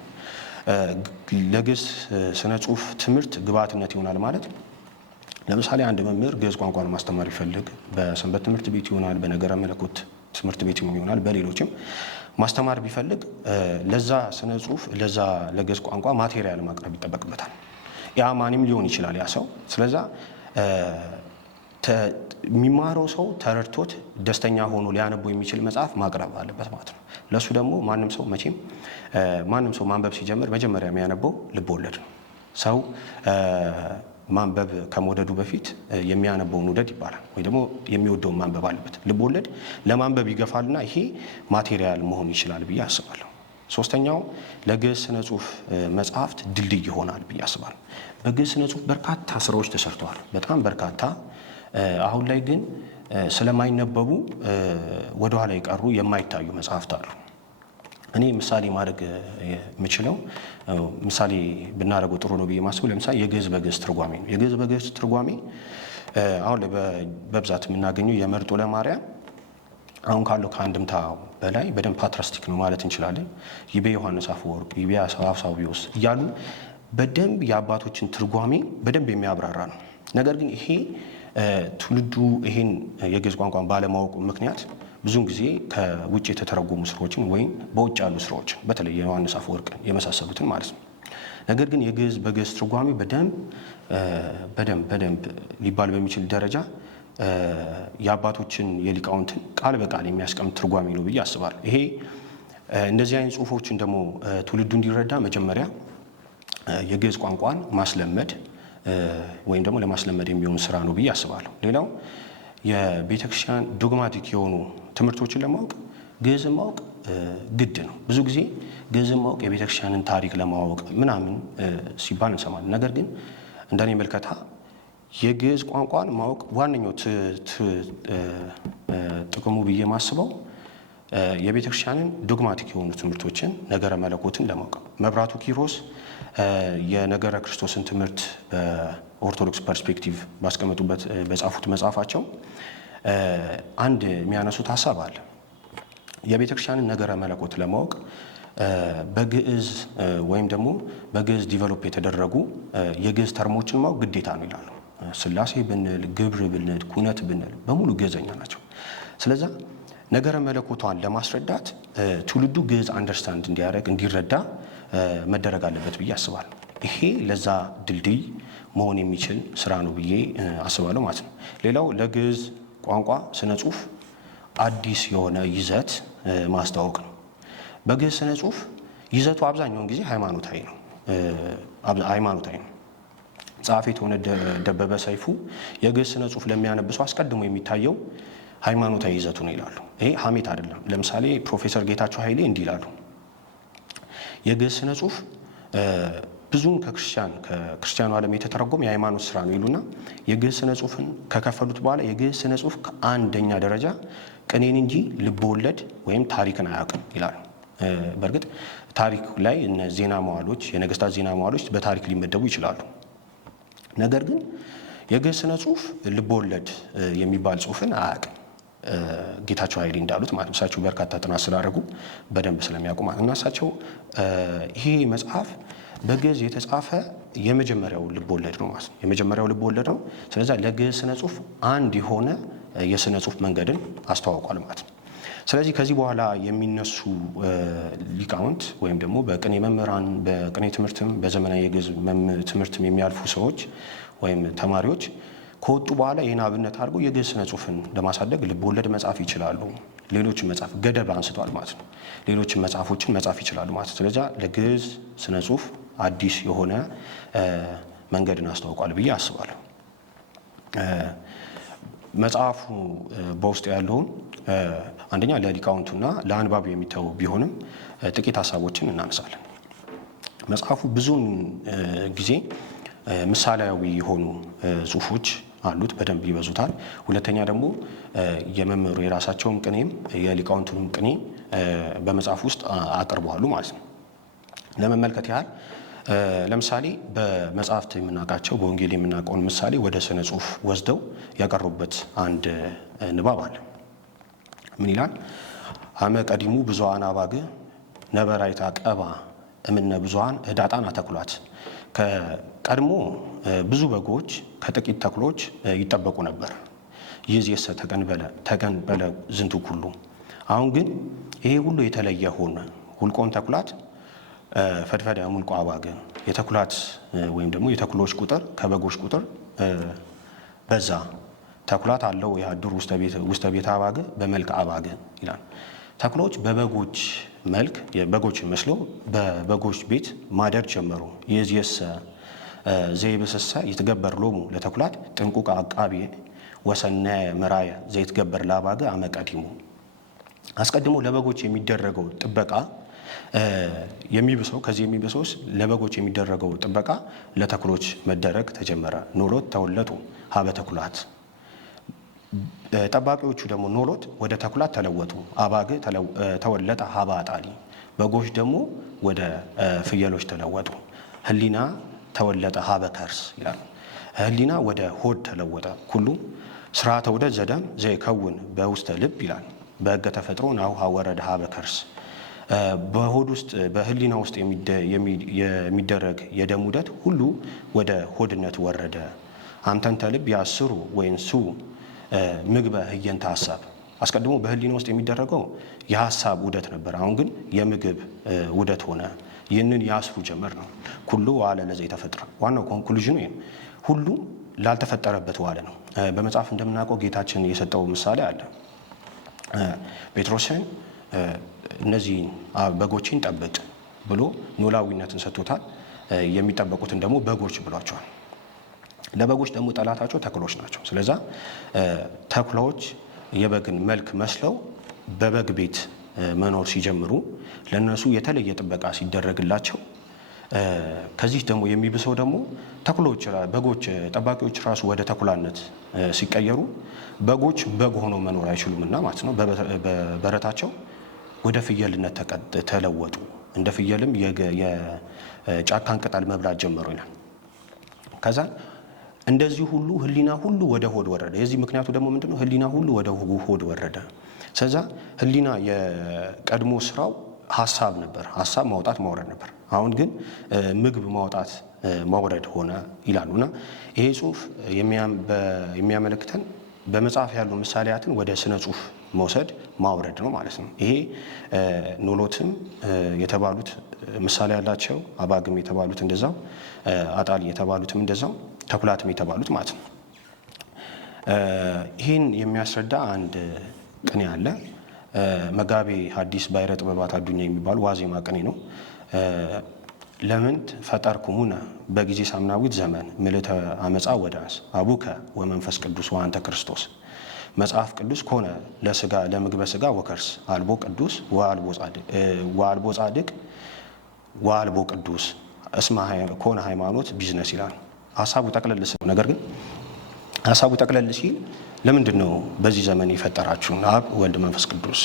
ለግዕዝ ስነ ጽሁፍ ትምህርት ግብዓትነት ይሆናል ማለት ለምሳሌ አንድ መምህር ግዕዝ ቋንቋን ማስተማር ይፈልግ በሰንበት ትምህርት ቤት ይሆናል፣ በነገረ መለኮት ትምህርት ቤት ይሆናል፣ በሌሎችም ማስተማር ቢፈልግ ለዛ ስነ ጽሁፍ ለግዕዝ ቋንቋ ማቴሪያል ማቅረብ ይጠበቅበታል። ያ ማንም ሊሆን ይችላል ያ ሰው። ስለዛ የሚማረው ሰው ተረድቶት ደስተኛ ሆኖ ሊያነበው የሚችል መጽሐፍ ማቅረብ አለበት ማለት ነው። ለሱ ደግሞ ማንም ሰው ማንበብ ሲጀምር መጀመሪያ የሚያነበው ልብ ወለድ ነው። ሰው ማንበብ ከመውደዱ በፊት የሚያነበውን ውደድ ይባላል። ወይ ደግሞ የሚወደውን ማንበብ አለበት። ልብ ወለድ ለማንበብ ይገፋልና ይሄ ማቴሪያል መሆን ይችላል ብዬ አስባለሁ። ሶስተኛው ለግዕዝ ስነ ጽሁፍ መጽሐፍት ድልድይ ይሆናል ብዬ አስባለሁ። በግዕዝ ስነ ጽሁፍ በርካታ ስራዎች ተሰርተዋል፣ በጣም በርካታ። አሁን ላይ ግን ስለማይነበቡ ወደኋላ የቀሩ የማይታዩ መጽሐፍት አሉ። እኔ ምሳሌ ማድረግ የምችለው ምሳሌ ብናደርገው ጥሩ ነው ብዬ ማስበው ለምሳሌ የግዕዝ በግዕዝ ትርጓሜ ነው። የግዕዝ በግዕዝ ትርጓሜ አሁን ላይ በብዛት የምናገኘው የመርጦ ለማርያም አሁን ካለው ከአንድምታ በላይ በደንብ ፓትራስቲክ ነው ማለት እንችላለን። ይቤ ዮሐንስ አፈወርቅ፣ ይቤ አውሳብዮስ እያሉ በደንብ የአባቶችን ትርጓሜ በደንብ የሚያብራራ ነው። ነገር ግን ይሄ ትውልዱ ይሄን የግዕዝ ቋንቋን ባለማወቁ ምክንያት ብዙውን ጊዜ ከውጭ የተተረጎሙ ስራዎችን ወይም በውጭ ያሉ ስራዎችን በተለይ የዮሐንስ አፈወርቅን የመሳሰሉትን ማለት ነው። ነገር ግን የግዕዝ በግዕዝ ትርጓሜ በደንብ ሊባል በሚችል ደረጃ የአባቶችን የሊቃውንትን ቃል በቃል የሚያስቀምጥ ትርጓሜ ነው ብዬ አስባለሁ። ይሄ እንደዚህ አይነት ጽሁፎችን ደግሞ ትውልዱ እንዲረዳ መጀመሪያ የግዕዝ ቋንቋን ማስለመድ ወይም ደግሞ ለማስለመድ የሚሆን ስራ ነው ብዬ አስባለሁ። ሌላው የቤተክርስቲያን ዶግማቲክ የሆኑ ትምህርቶችን ለማወቅ ግዕዝን ማወቅ ግድ ነው። ብዙ ጊዜ ግዕዝን ማወቅ የቤተክርስቲያንን ታሪክ ለማወቅ ምናምን ሲባል እንሰማለን። ነገር ግን እንደኔ መልከታ የግዕዝ ቋንቋን ማወቅ ዋነኛው ጥቅሙ ብዬ ማስበው የቤተክርስቲያንን ዶግማቲክ የሆኑ ትምህርቶችን ነገረ መለኮትን ለማወቅ መብራቱ ኪሮስ የነገረ ክርስቶስን ትምህርት በኦርቶዶክስ ፐርስፔክቲቭ ባስቀመጡበት በጻፉት መጽሐፋቸው አንድ የሚያነሱት ሀሳብ አለ። የቤተክርስቲያንን ነገረ መለኮት ለማወቅ በግዕዝ ወይም ደግሞ በግዕዝ ዲቨሎፕ የተደረጉ የግዕዝ ተርሞችን ማወቅ ግዴታ ነው ይላሉ። ሥላሴ ብንል፣ ግብር ብንል፣ ኩነት ብንል በሙሉ ግዕዘኛ ናቸው። ስለዛ ነገረ መለኮቷን ለማስረዳት ትውልዱ ግዕዝ አንደርስታንድ እንዲያደርግ እንዲረዳ መደረግ አለበት ብዬ አስባለሁ። ይሄ ለዛ ድልድይ መሆን የሚችል ስራ ነው ብዬ አስባለሁ ማለት ነው። ሌላው ለግዕዝ ቋንቋ ስነ ጽሁፍ አዲስ የሆነ ይዘት ማስተዋወቅ ነው። በግዕዝ ስነ ጽሁፍ ይዘቱ አብዛኛውን ጊዜ ሃይማኖታዊ ነው። ጸሐፌ ተወልደ ደበበ ሰይፉ የግዕዝ ስነ ጽሁፍ ለሚያነብሰው አስቀድሞ የሚታየው ሃይማኖታዊ ይዘቱ ነው ይላሉ። ይሄ ሀሜት አይደለም። ለምሳሌ ፕሮፌሰር ጌታቸው ኃይሌ እንዲህ ይላሉ። የግዕዝ ስነ ጽሁፍ ብዙም ከክርስቲያኑ ዓለም የተተረጎመ የሃይማኖት ስራ ነው ይሉና የግዕዝ ስነ ጽሁፍን ከከፈሉት በኋላ የግዕዝ ስነ ጽሁፍ ከአንደኛ ደረጃ ቅኔን እንጂ ልብ ወለድ ወይም ታሪክን አያውቅም ይላሉ። በእርግጥ ታሪክ ላይ ዜና መዋዕሎች፣ የነገስታት ዜና መዋዕሎች በታሪክ ሊመደቡ ይችላሉ። ነገር ግን የግዕዝ ስነ ጽሁፍ ልብ ወለድ የሚባል ጽሁፍን አያውቅም። ጌታቸው ኃይሌ እንዳሉት ማለት ነው። እሳቸው በርካታ ጥናት ስላደረጉ በደንብ ስለሚያውቁ ማለት እና እሳቸው ይሄ መጽሐፍ በግዕዝ የተጻፈ የመጀመሪያው ልብ ወለድ ነው ማለት ነው። የመጀመሪያው ልብ ወለድ ነው። ስለዚህ ለግዕዝ ስነ ጽሁፍ አንድ የሆነ የስነ ጽሁፍ መንገድን አስተዋውቋል ማለት ነው። ስለዚህ ከዚህ በኋላ የሚነሱ ሊቃውንት ወይም ደግሞ በቅኔ መምህራን፣ በቅኔ ትምህርትም በዘመናዊ የግዕዝ ትምህርትም የሚያልፉ ሰዎች ወይም ተማሪዎች ከወጡ በኋላ ይህን አብነት አድርገው የግዕዝ ስነ ጽሁፍን ለማሳደግ ልብ ወለድ መጻፍ ይችላሉ። ሌሎችን መጻፍ ገደብ አንስቷል ማለት ነው። ሌሎችን መጽሐፎችን መጻፍ ይችላሉ ማለት ነው። ስለዚህ ለግዕዝ ስነ ጽሁፍ አዲስ የሆነ መንገድን አስተዋውቋል ብዬ አስባለሁ። መጽሐፉ በውስጡ ያለውን አንደኛ ለሊቃውንቱና ለአንባቢ የሚተው ቢሆንም ጥቂት ሀሳቦችን እናነሳለን። መጽሐፉ ብዙውን ጊዜ ምሳሌያዊ የሆኑ ጽሁፎች አሉት፣ በደንብ ይበዙታል። ሁለተኛ ደግሞ የመምህሩ የራሳቸውን ቅኔም የሊቃውንቱንም ቅኔ በመጽሐፍ ውስጥ አቅርበዋሉ ማለት ነው። ለመመልከት ያህል ለምሳሌ በመጽሐፍት የምናውቃቸው በወንጌል የምናውቀውን ምሳሌ ወደ ስነ ጽሁፍ ወስደው ያቀረቡበት አንድ ንባብ አለ። ምን ይላል? አመ ቀዲሙ ብዙኃን አባግዕ ነበራይታ ቀባ እምነ ብዙኃን ህዳጣን አተኩላት። ከቀድሞ ብዙ በጎች ከጥቂት ተኩሎች ይጠበቁ ነበር። ይእዜሰ ተቀንበለ ዝንቱ ኩሉ። አሁን ግን ይሄ ሁሉ የተለየ ሆነ። ሁልቆም ተኩላት ፈድፈደ ሙልቆ አባግዕ። የተኩላት ወይም ደግሞ የተኩሎች ቁጥር ከበጎች ቁጥር በዛ። ተኩላት አለው ያድሩ ውስተ ቤተ አባግዕ በመልክ አባግዕ ይላል። ተኩሎች በበጎች መልክ በጎችን መስለው በበጎች ቤት ማደር ጀመሩ። ይእዜሰ ዘይብስሰ ይትገበር ሎሙ ለተኩላት ጥንቁቅ አቃቢ ወሰነ መራየ ዘይትገበር ላባገ አመቀዲሙ። አስቀድሞ ለበጎች የሚደረገው ጥበቃ የሚብሰው ከዚህ የሚብሰውስ ለበጎች የሚደረገው ጥበቃ ለተኩሎች መደረግ ተጀመረ። ኖሎት ተወለጡ ሀበ ተኩላት። ጠባቂዎቹ ደግሞ ኖሎት ወደ ተኩላት ተለወጡ። አባግ ተወለጠ ሀበ አጣሊ። በጎች ደግሞ ወደ ፍየሎች ተለወጡ። ህሊና ተወለጠ ሀበ ከርስ ይላል። ህሊና ወደ ሆድ ተለወጠ። ኩሉ ስርዓተ ውደት ዘደም ዘይከውን በውስተ ልብ ይላል። በሕገ ተፈጥሮ ናሁ ወረደ ሀበ ከርስ። በሆድ ውስጥ በህሊና ውስጥ የሚደረግ የደም ውደት ሁሉ ወደ ሆድነት ወረደ። አንተንተ ልብ ያስሩ ወይንሱ ምግበ ህየንተ ሀሳብ። አስቀድሞ በህሊና ውስጥ የሚደረገው የሀሳብ ውደት ነበር። አሁን ግን የምግብ ውደት ሆነ። ይህንን ያስሩ ጀመር ነው። ኩሉ ዋለ ለዘ የተፈጥረ። ዋናው ኮንክሉዥኑ ይሄ ሁሉ ላልተፈጠረበት ዋለ ነው። በመጽሐፍ እንደምናውቀው ጌታችን የሰጠው ምሳሌ አለ። ጴጥሮስን እነዚህ በጎችን ጠብቅ ብሎ ኖላዊነትን ሰጥቶታል። የሚጠበቁትን ደግሞ በጎች ብሏቸዋል። ለበጎች ደግሞ ጠላታቸው ተኩሎች ናቸው። ስለዛ ተኩላዎች የበግን መልክ መስለው በበግ ቤት መኖር ሲጀምሩ ለነሱ የተለየ ጥበቃ ሲደረግላቸው ከዚህ ደግሞ የሚብሰው ደግሞ ተኩሎች በጎች ጠባቂዎች ራሱ ወደ ተኩላነት ሲቀየሩ በጎች በግ ሆነው መኖር አይችሉምና ማለት ነው። በበረታቸው ወደ ፍየልነት ተለወጡ። እንደ ፍየልም የጫካን ቅጠል መብላት ጀመሩ ይላል። ከዛ እንደዚህ ሁሉ ህሊና ሁሉ ወደ ሆድ ወረደ። የዚህ ምክንያቱ ደግሞ ምንድነው? ህሊና ሁሉ ወደ ሆድ ወረደ። ስለዛ ህሊና የቀድሞ ስራው ሀሳብ ነበር። ሀሳብ ማውጣት ማውረድ ነበር። አሁን ግን ምግብ ማውጣት ማውረድ ሆነ ይላሉና ይሄ ጽሁፍ የሚያመለክተን በመጽሐፍ ያሉ ምሳሌያትን ወደ ስነ ጽሁፍ መውሰድ ማውረድ ነው ማለት ነው። ይሄ ኖሎትም የተባሉት ምሳሌ ያላቸው፣ አባግም የተባሉት እንደዛው፣ አጣሊ የተባሉትም እንደዛው፣ ተኩላትም የተባሉት ማለት ነው። ይህን የሚያስረዳ አንድ ቅኔ አለ። መጋቤ ሐዲስ ባሕረ ጥበባት አዱኛ የሚባሉ ዋዜማ ቅኔ ነው። ለምንት ፈጠርኩሙነ በጊዜ ሳምናዊት ዘመን ምልዕተ አመፃ ወዳንስ አቡከ ወመንፈስ ቅዱስ ወአንተ ክርስቶስ። መጽሐፍ ቅዱስ ኮነ ለስጋ ለምግበ ስጋ ወከርስ አልቦ ቅዱስ ወአልቦ ጻድቅ ወአልቦ ቅዱስ እስመ ኮነ ሃይማኖት ቢዝነስ ይላል። ሀሳቡ ጠቅለል ሲል ነገር ግን ሀሳቡ ጠቅለል ሲል ለምንድን ነው በዚህ ዘመን የፈጠራችሁን አብ ወልድ መንፈስ ቅዱስ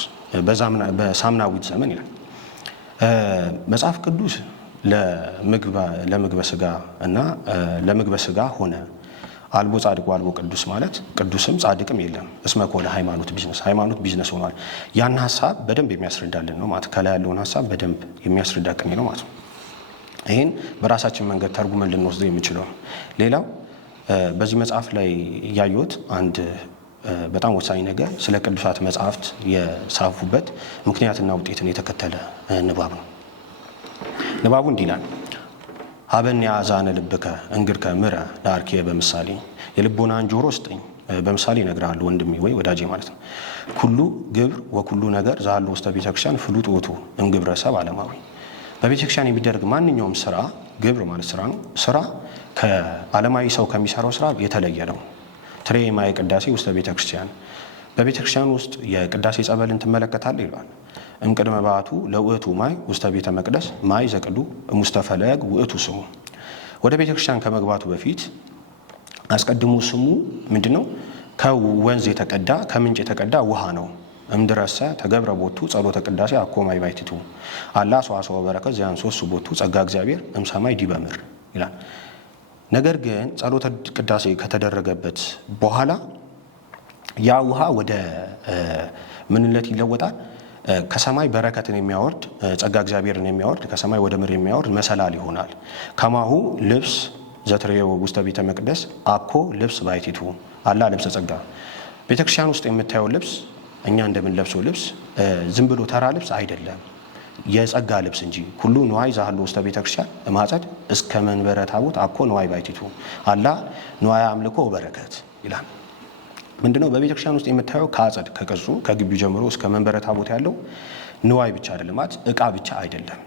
በሳምናዊት ዘመን ይላል። መጽሐፍ ቅዱስ ለምግበ ስጋ እና ለምግበ ስጋ ሆነ። አልቦ ጻድቅ ወአልቦ ቅዱስ ማለት ቅዱስም ጻድቅም የለም። እስመ ኮነ ሃይማኖት ቢዝነስ ሆኗል። ያን ሀሳብ በደንብ የሚያስረዳልን ነው ማለት ከላይ ያለውን ሀሳብ በደንብ የሚያስረዳ ቅኔ ነው ማለት ነው። ይህን በራሳችን መንገድ ተርጉመን ልንወስደው የምችለው። ሌላው በዚህ መጽሐፍ ላይ ያዩት አንድ በጣም ወሳኝ ነገር ስለ ቅዱሳት መጽሐፍት የጻፉበት ምክንያትና ውጤትን የተከተለ ንባብ ነው። ንባቡ እንዲህ ይላል። ሀበኒ አዛነ ልብከ እንግርከ ምረ ለአርኪየ በምሳሌ የልቦናን ጆሮ ስጠኝ በምሳሌ እነግርሃለሁ ወንድሜ ወይ ወዳጄ ማለት ነው። ኩሉ ግብር ወኩሉ ነገር ዛሉ ውስተ ቤተክርስቲያን ፍሉጥ ውእቱ እምግብረ ሰብ ዓለማዊ። በቤተክርስቲያን የሚደረግ ማንኛውም ስራ ግብር ማለት ስራ ነው። ስራ ከዓለማዊ ሰው ከሚሰራው ስራ የተለየ ነው። ትሬ ማየ ቅዳሴ ውስተ ቤተክርስቲያን በቤተክርስቲያን ውስጥ የቅዳሴ ጸበልን ትመለከታለህ ይሏል። እምቅድመ በዓቱ ለውእቱ ማይ ውስተ ቤተ መቅደስ ማይ ዘቅዱ ሙስተ ፈለግ ውእቱ ስሙ። ወደ ቤተክርስቲያን ከመግባቱ በፊት አስቀድሞ ስሙ ምንድነው? ከወንዝ የተቀዳ ከምንጭ የተቀዳ ውሃ ነው። እምድረሰ ተገብረ ቦቱ ጸሎተ ቅዳሴ አኮ ማይ ባይቲቱ አላ ሰዋሰወ በረከት ዘያንሶሱ ቦቱ ጸጋ እግዚአብሔር እምሰማይ ዲበ ምድር ይላል። ነገር ግን ጸሎተ ቅዳሴ ከተደረገበት በኋላ ያ ውሃ ወደ ምንነት ይለወጣል። ከሰማይ በረከትን የሚያወርድ ጸጋ እግዚአብሔርን የሚያወርድ ከሰማይ ወደ ምድር የሚያወርድ መሰላል ይሆናል። ከማሁ ልብስ ዘትሬው ውስተ ቤተ መቅደስ አኮ ልብስ ባይቲቱ አላ ልብሰ ጸጋ። ቤተክርስቲያን ውስጥ የምታየው ልብስ እኛ እንደምንለብሰው ልብስ ዝም ብሎ ተራ ልብስ አይደለም፣ የጸጋ ልብስ እንጂ። ሁሉ ንዋይ ዛህሉ ውስተ ቤተክርስቲያን ማጸድ እስከ መንበረ ታቦት አኮ ንዋይ ባይቲቱ አላ ንዋይ አምልኮ በረከት ይላል። ምንድነው? በቤተክርስቲያን ውስጥ የምታየው ከአጸድ ከቅጹ ከግቢው ጀምሮ እስከ መንበረ ታቦት ያለው ንዋይ ብቻ አይደለም ማለት እቃ ብቻ አይደለም።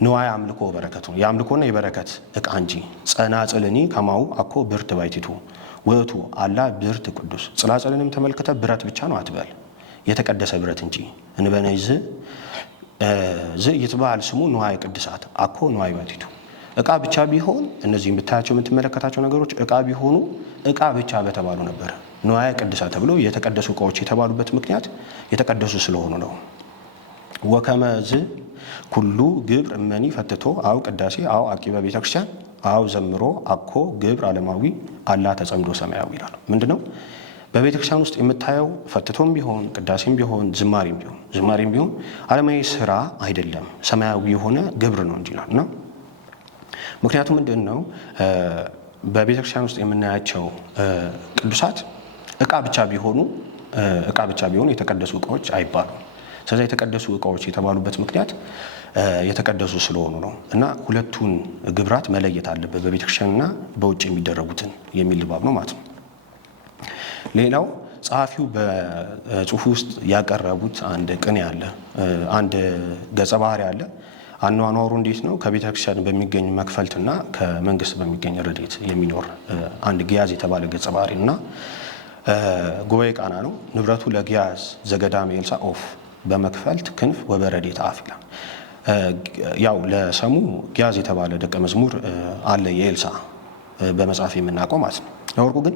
ንዋይ አምልኮ በረከቱ የአምልኮና የበረከት ዕቃ እንጂ ጸናጽልኒ ከማው አኮ ብርት ባይቲቱ ውእቱ አላ ብርት ቅዱስ። ጽላጽልንም ተመልክተ ብረት ብቻ ነው አትበል፣ የተቀደሰ ብረት እንጂ እንበነይ ዝ ይትባል ስሙ ንዋይ ቅድሳት አኮ ንዋይ ባይቲቱ። ዕቃ ብቻ ቢሆን እነዚህ የምታያቸው የምትመለከታቸው ነገሮች ዕቃ ቢሆኑ ዕቃ ብቻ በተባሉ ነበር። ንዋየ ቅድሳት ተብሎ የተቀደሱ ዕቃዎች የተባሉበት ምክንያት የተቀደሱ ስለሆኑ ነው። ወከመዝ ኩሉ ግብር እመኒ ፈትቶ አው ቅዳሴ አው አቂበ ቤተክርስቲያን አው ዘምሮ አኮ ግብር ዓለማዊ አላ ተጸምዶ ሰማያዊ ይላል። ምንድነው? በቤተክርስቲያን ውስጥ የምታየው ፈትቶም ቢሆን ቅዳሴም ቢሆን ዝማሬም ቢሆን ዓለማዊ ስራ አይደለም፣ ሰማያዊ የሆነ ግብር ነው እንጂ ይላልና ምክንያቱም ምንድነው? በቤተክርስቲያን ውስጥ የምናያቸው ቅዱሳት ዕቃ ብቻ ቢሆኑ የተቀደሱ ዕቃዎች አይባሉም። ስለዚህ የተቀደሱ ዕቃዎች የተባሉበት ምክንያት የተቀደሱ ስለሆኑ ነው። እና ሁለቱን ግብራት መለየት አለበት፣ በቤተክርስቲያንና በውጭ የሚደረጉትን የሚል ልባብ ነው ማለት ነው። ሌላው ጸሐፊው በጽሁፉ ውስጥ ያቀረቡት አንድ ቅኔ አለ፣ አንድ ገጸ ባህሪ አለ። አኗኗሩ እንዴት ነው? ከቤተክርስቲያን በሚገኝ መክፈልትና ከመንግስት በሚገኝ ረድኤት የሚኖር አንድ ግያዝ የተባለ ገጸ ባህሪ እና ጉባኤ ቃና ነው። ንብረቱ ለግያዝ ዘገዳም ኤልሳ ኦፍ በመክፈልት ክንፍ ወበረድኤት አፍ ይላል። ያው ለሰሙ ግያዝ የተባለ ደቀ መዝሙር አለ የኤልሳ በመጽሐፍ የምናውቀው ማለት ነው። ለወርቁ ግን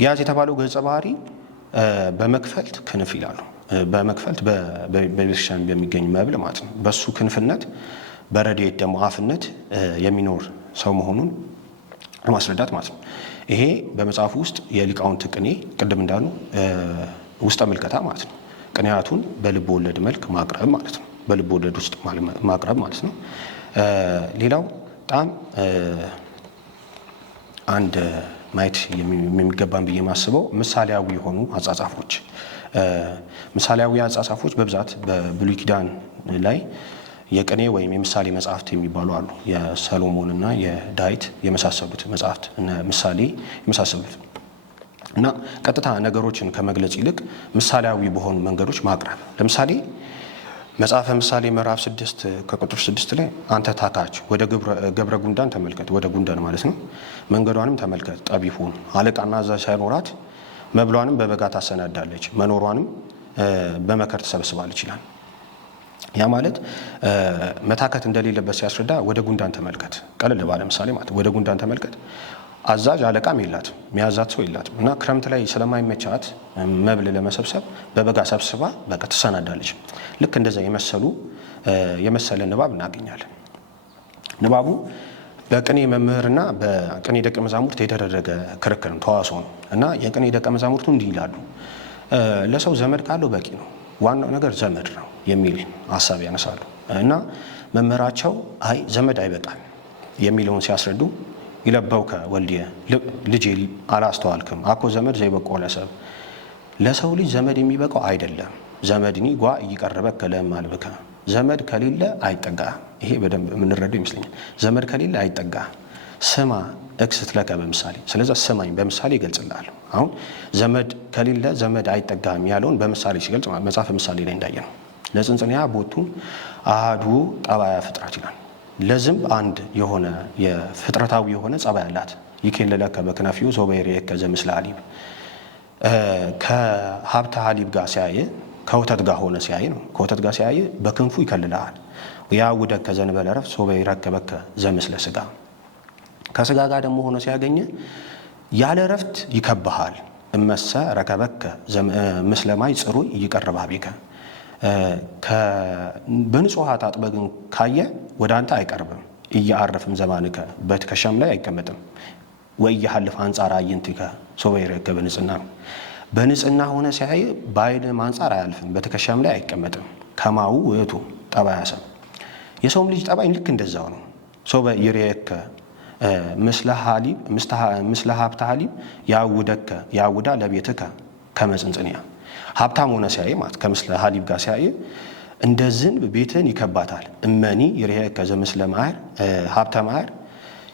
ግያዝ የተባለው ገጸ ባህሪ በመክፈልት ክንፍ ይላሉ። በመክፈልት በቤተክርስቲያን በሚገኝ መብል ማለት ነው። በሱ ክንፍነት በረድኤት ደግሞ አፍነት የሚኖር ሰው መሆኑን ለማስረዳት ማለት ነው። ይሄ በመጽሐፉ ውስጥ የሊቃውንት ቅኔ ቅድም እንዳሉ ውስጠ ምልከታ ማለት ነው። ቅኔያቱን በልብ ወለድ መልክ ማቅረብ ማለት ነው። በልብ ወለድ ውስጥ ማቅረብ ማለት ነው። ሌላው በጣም አንድ ማየት የሚገባን ብዬ ማስበው ምሳሌያዊ የሆኑ አጻጻፎች ምሳሌያዊ አጻጻፎች በብዛት በብሉይ ኪዳን ላይ የቅኔ ወይም የምሳሌ መጽሐፍት የሚባሉ አሉ። የሰሎሞንና የዳዊት የመሳሰሉት መጽሐፍት ምሳሌ የመሳሰሉት እና ቀጥታ ነገሮችን ከመግለጽ ይልቅ ምሳሌያዊ በሆኑ መንገዶች ማቅረብ። ለምሳሌ መጽሐፈ ምሳሌ ምዕራፍ 6 ከቁጥር 6 ላይ አንተ ታካች ወደ ገብረ ጉንዳን ተመልከት፣ ወደ ጉንዳን ማለት ነው። መንገዷንም ተመልከት ጠቢቡን አለቃና አዛዥ ሳይኖራት መብሏንም በበጋ ታሰናዳለች፣ መኖሯንም በመከር ትሰበስባለች ይላል። ያ ማለት መታከት እንደሌለበት ሲያስረዳ ወደ ጉንዳን ተመልከት፣ ቀለል ባለ ምሳሌ ማለት ወደ ጉንዳን ተመልከት። አዛዥ አለቃም የላትም፣ የሚያዛት ሰው የላትም እና ክረምት ላይ ስለማይመቻት መብል ለመሰብሰብ በበጋ ሰብስባ በቃ ትሰናዳለች። ልክ እንደዛ የመሰለ ንባብ እናገኛለን። ንባቡ በቅኔ መምህርና በቅኔ ደቀ መዛሙርት የተደረገ ክርክር ነው፣ ተዋስኦ ነው እና የቅኔ ደቀ መዛሙርቱ እንዲህ ይላሉ። ለሰው ዘመድ ካለው በቂ ነው፣ ዋናው ነገር ዘመድ ነው የሚል ሀሳብ ያነሳሉ እና መምህራቸው አይ ዘመድ አይበቃም የሚለውን ሲያስረዱ ይለበውከ ወልድየ ልጄ አላስተዋልክም አኮ ዘመድ ዘይበቆ ለሰብ ለሰው ልጅ ዘመድ የሚበቃው አይደለም። ዘመድኒ ጓ እይቀረበከ ለእማልብከ ዘመድ ከሌለ አይጠጋ። ይሄ በደንብ የምንረዳው ይመስለኛል። ዘመድ ከሌለ አይጠጋ። ስማ እክስት ለከ በምሳሌ ስለዛ ስማኝ በምሳሌ ይገልጽልሃል። አሁን ዘመድ ከሌለ ዘመድ አይጠጋም ያለውን በምሳሌ ሲገልጽ መጽሐፍ ምሳሌ ላይ እንዳየ ነው። ለጽንጽንያ ቦቱ አሃዱ ጠባያ ፍጥረት ይላል። ለዝንብ አንድ የሆነ የፍጥረታዊ የሆነ ጸባይ አላት። ይኬለለከ በክነፊው ሶበይሬከ ዘምስለ ሀሊብ ከሀብተ ሀሊብ ጋር ሲያየ ከወተት ጋር ሆነ ሲያየ ነው። ከወተት ጋር ሲያየ በክንፉ ይከልልሃል። ያውደከ ዘንበለ ረፍት ሶበይረከበከ ዘምስለ ስጋ ከስጋ ጋር ደግሞ ሆነ ሲያገኘ ያለ ረፍት ይከብሃል። እመሰ ረከበከ ምስለ ማይ ጽሩይ ይቀርብ ሀቤከ በንጹህ ታጥበህ ግን ካየ ወደ አንተ አይቀርብም። እያአረፍም ዘባንከ በትከሻም ላይ አይቀመጥም። ወእያሐልፍ አንጻር አዕይንቲከ ሶበይሬከ በንጽህና በንጽህና ሆነ ሲያይ በዓይንም አንጻር አያልፍም፣ በትከሻም ላይ አይቀመጥም። ከማው ውእቱ ጠባያ ሰብ የሰውም ልጅ ጠባይ ልክ እንደዛው ነው። ሶበይሬከ ምስለ ሀብተ ሀሊብ ያውዳ ለቤትከ ከመጽንጽንያ ሀብታም ሆነ ሲያይ ማለት ከምስለ ሀሊብ ጋር ሲያይ እንደ ዝንብ ቤትን ይከባታል። እመኒ ይርሄከ ዘምስለ ማዕር ሀብተ ማዕር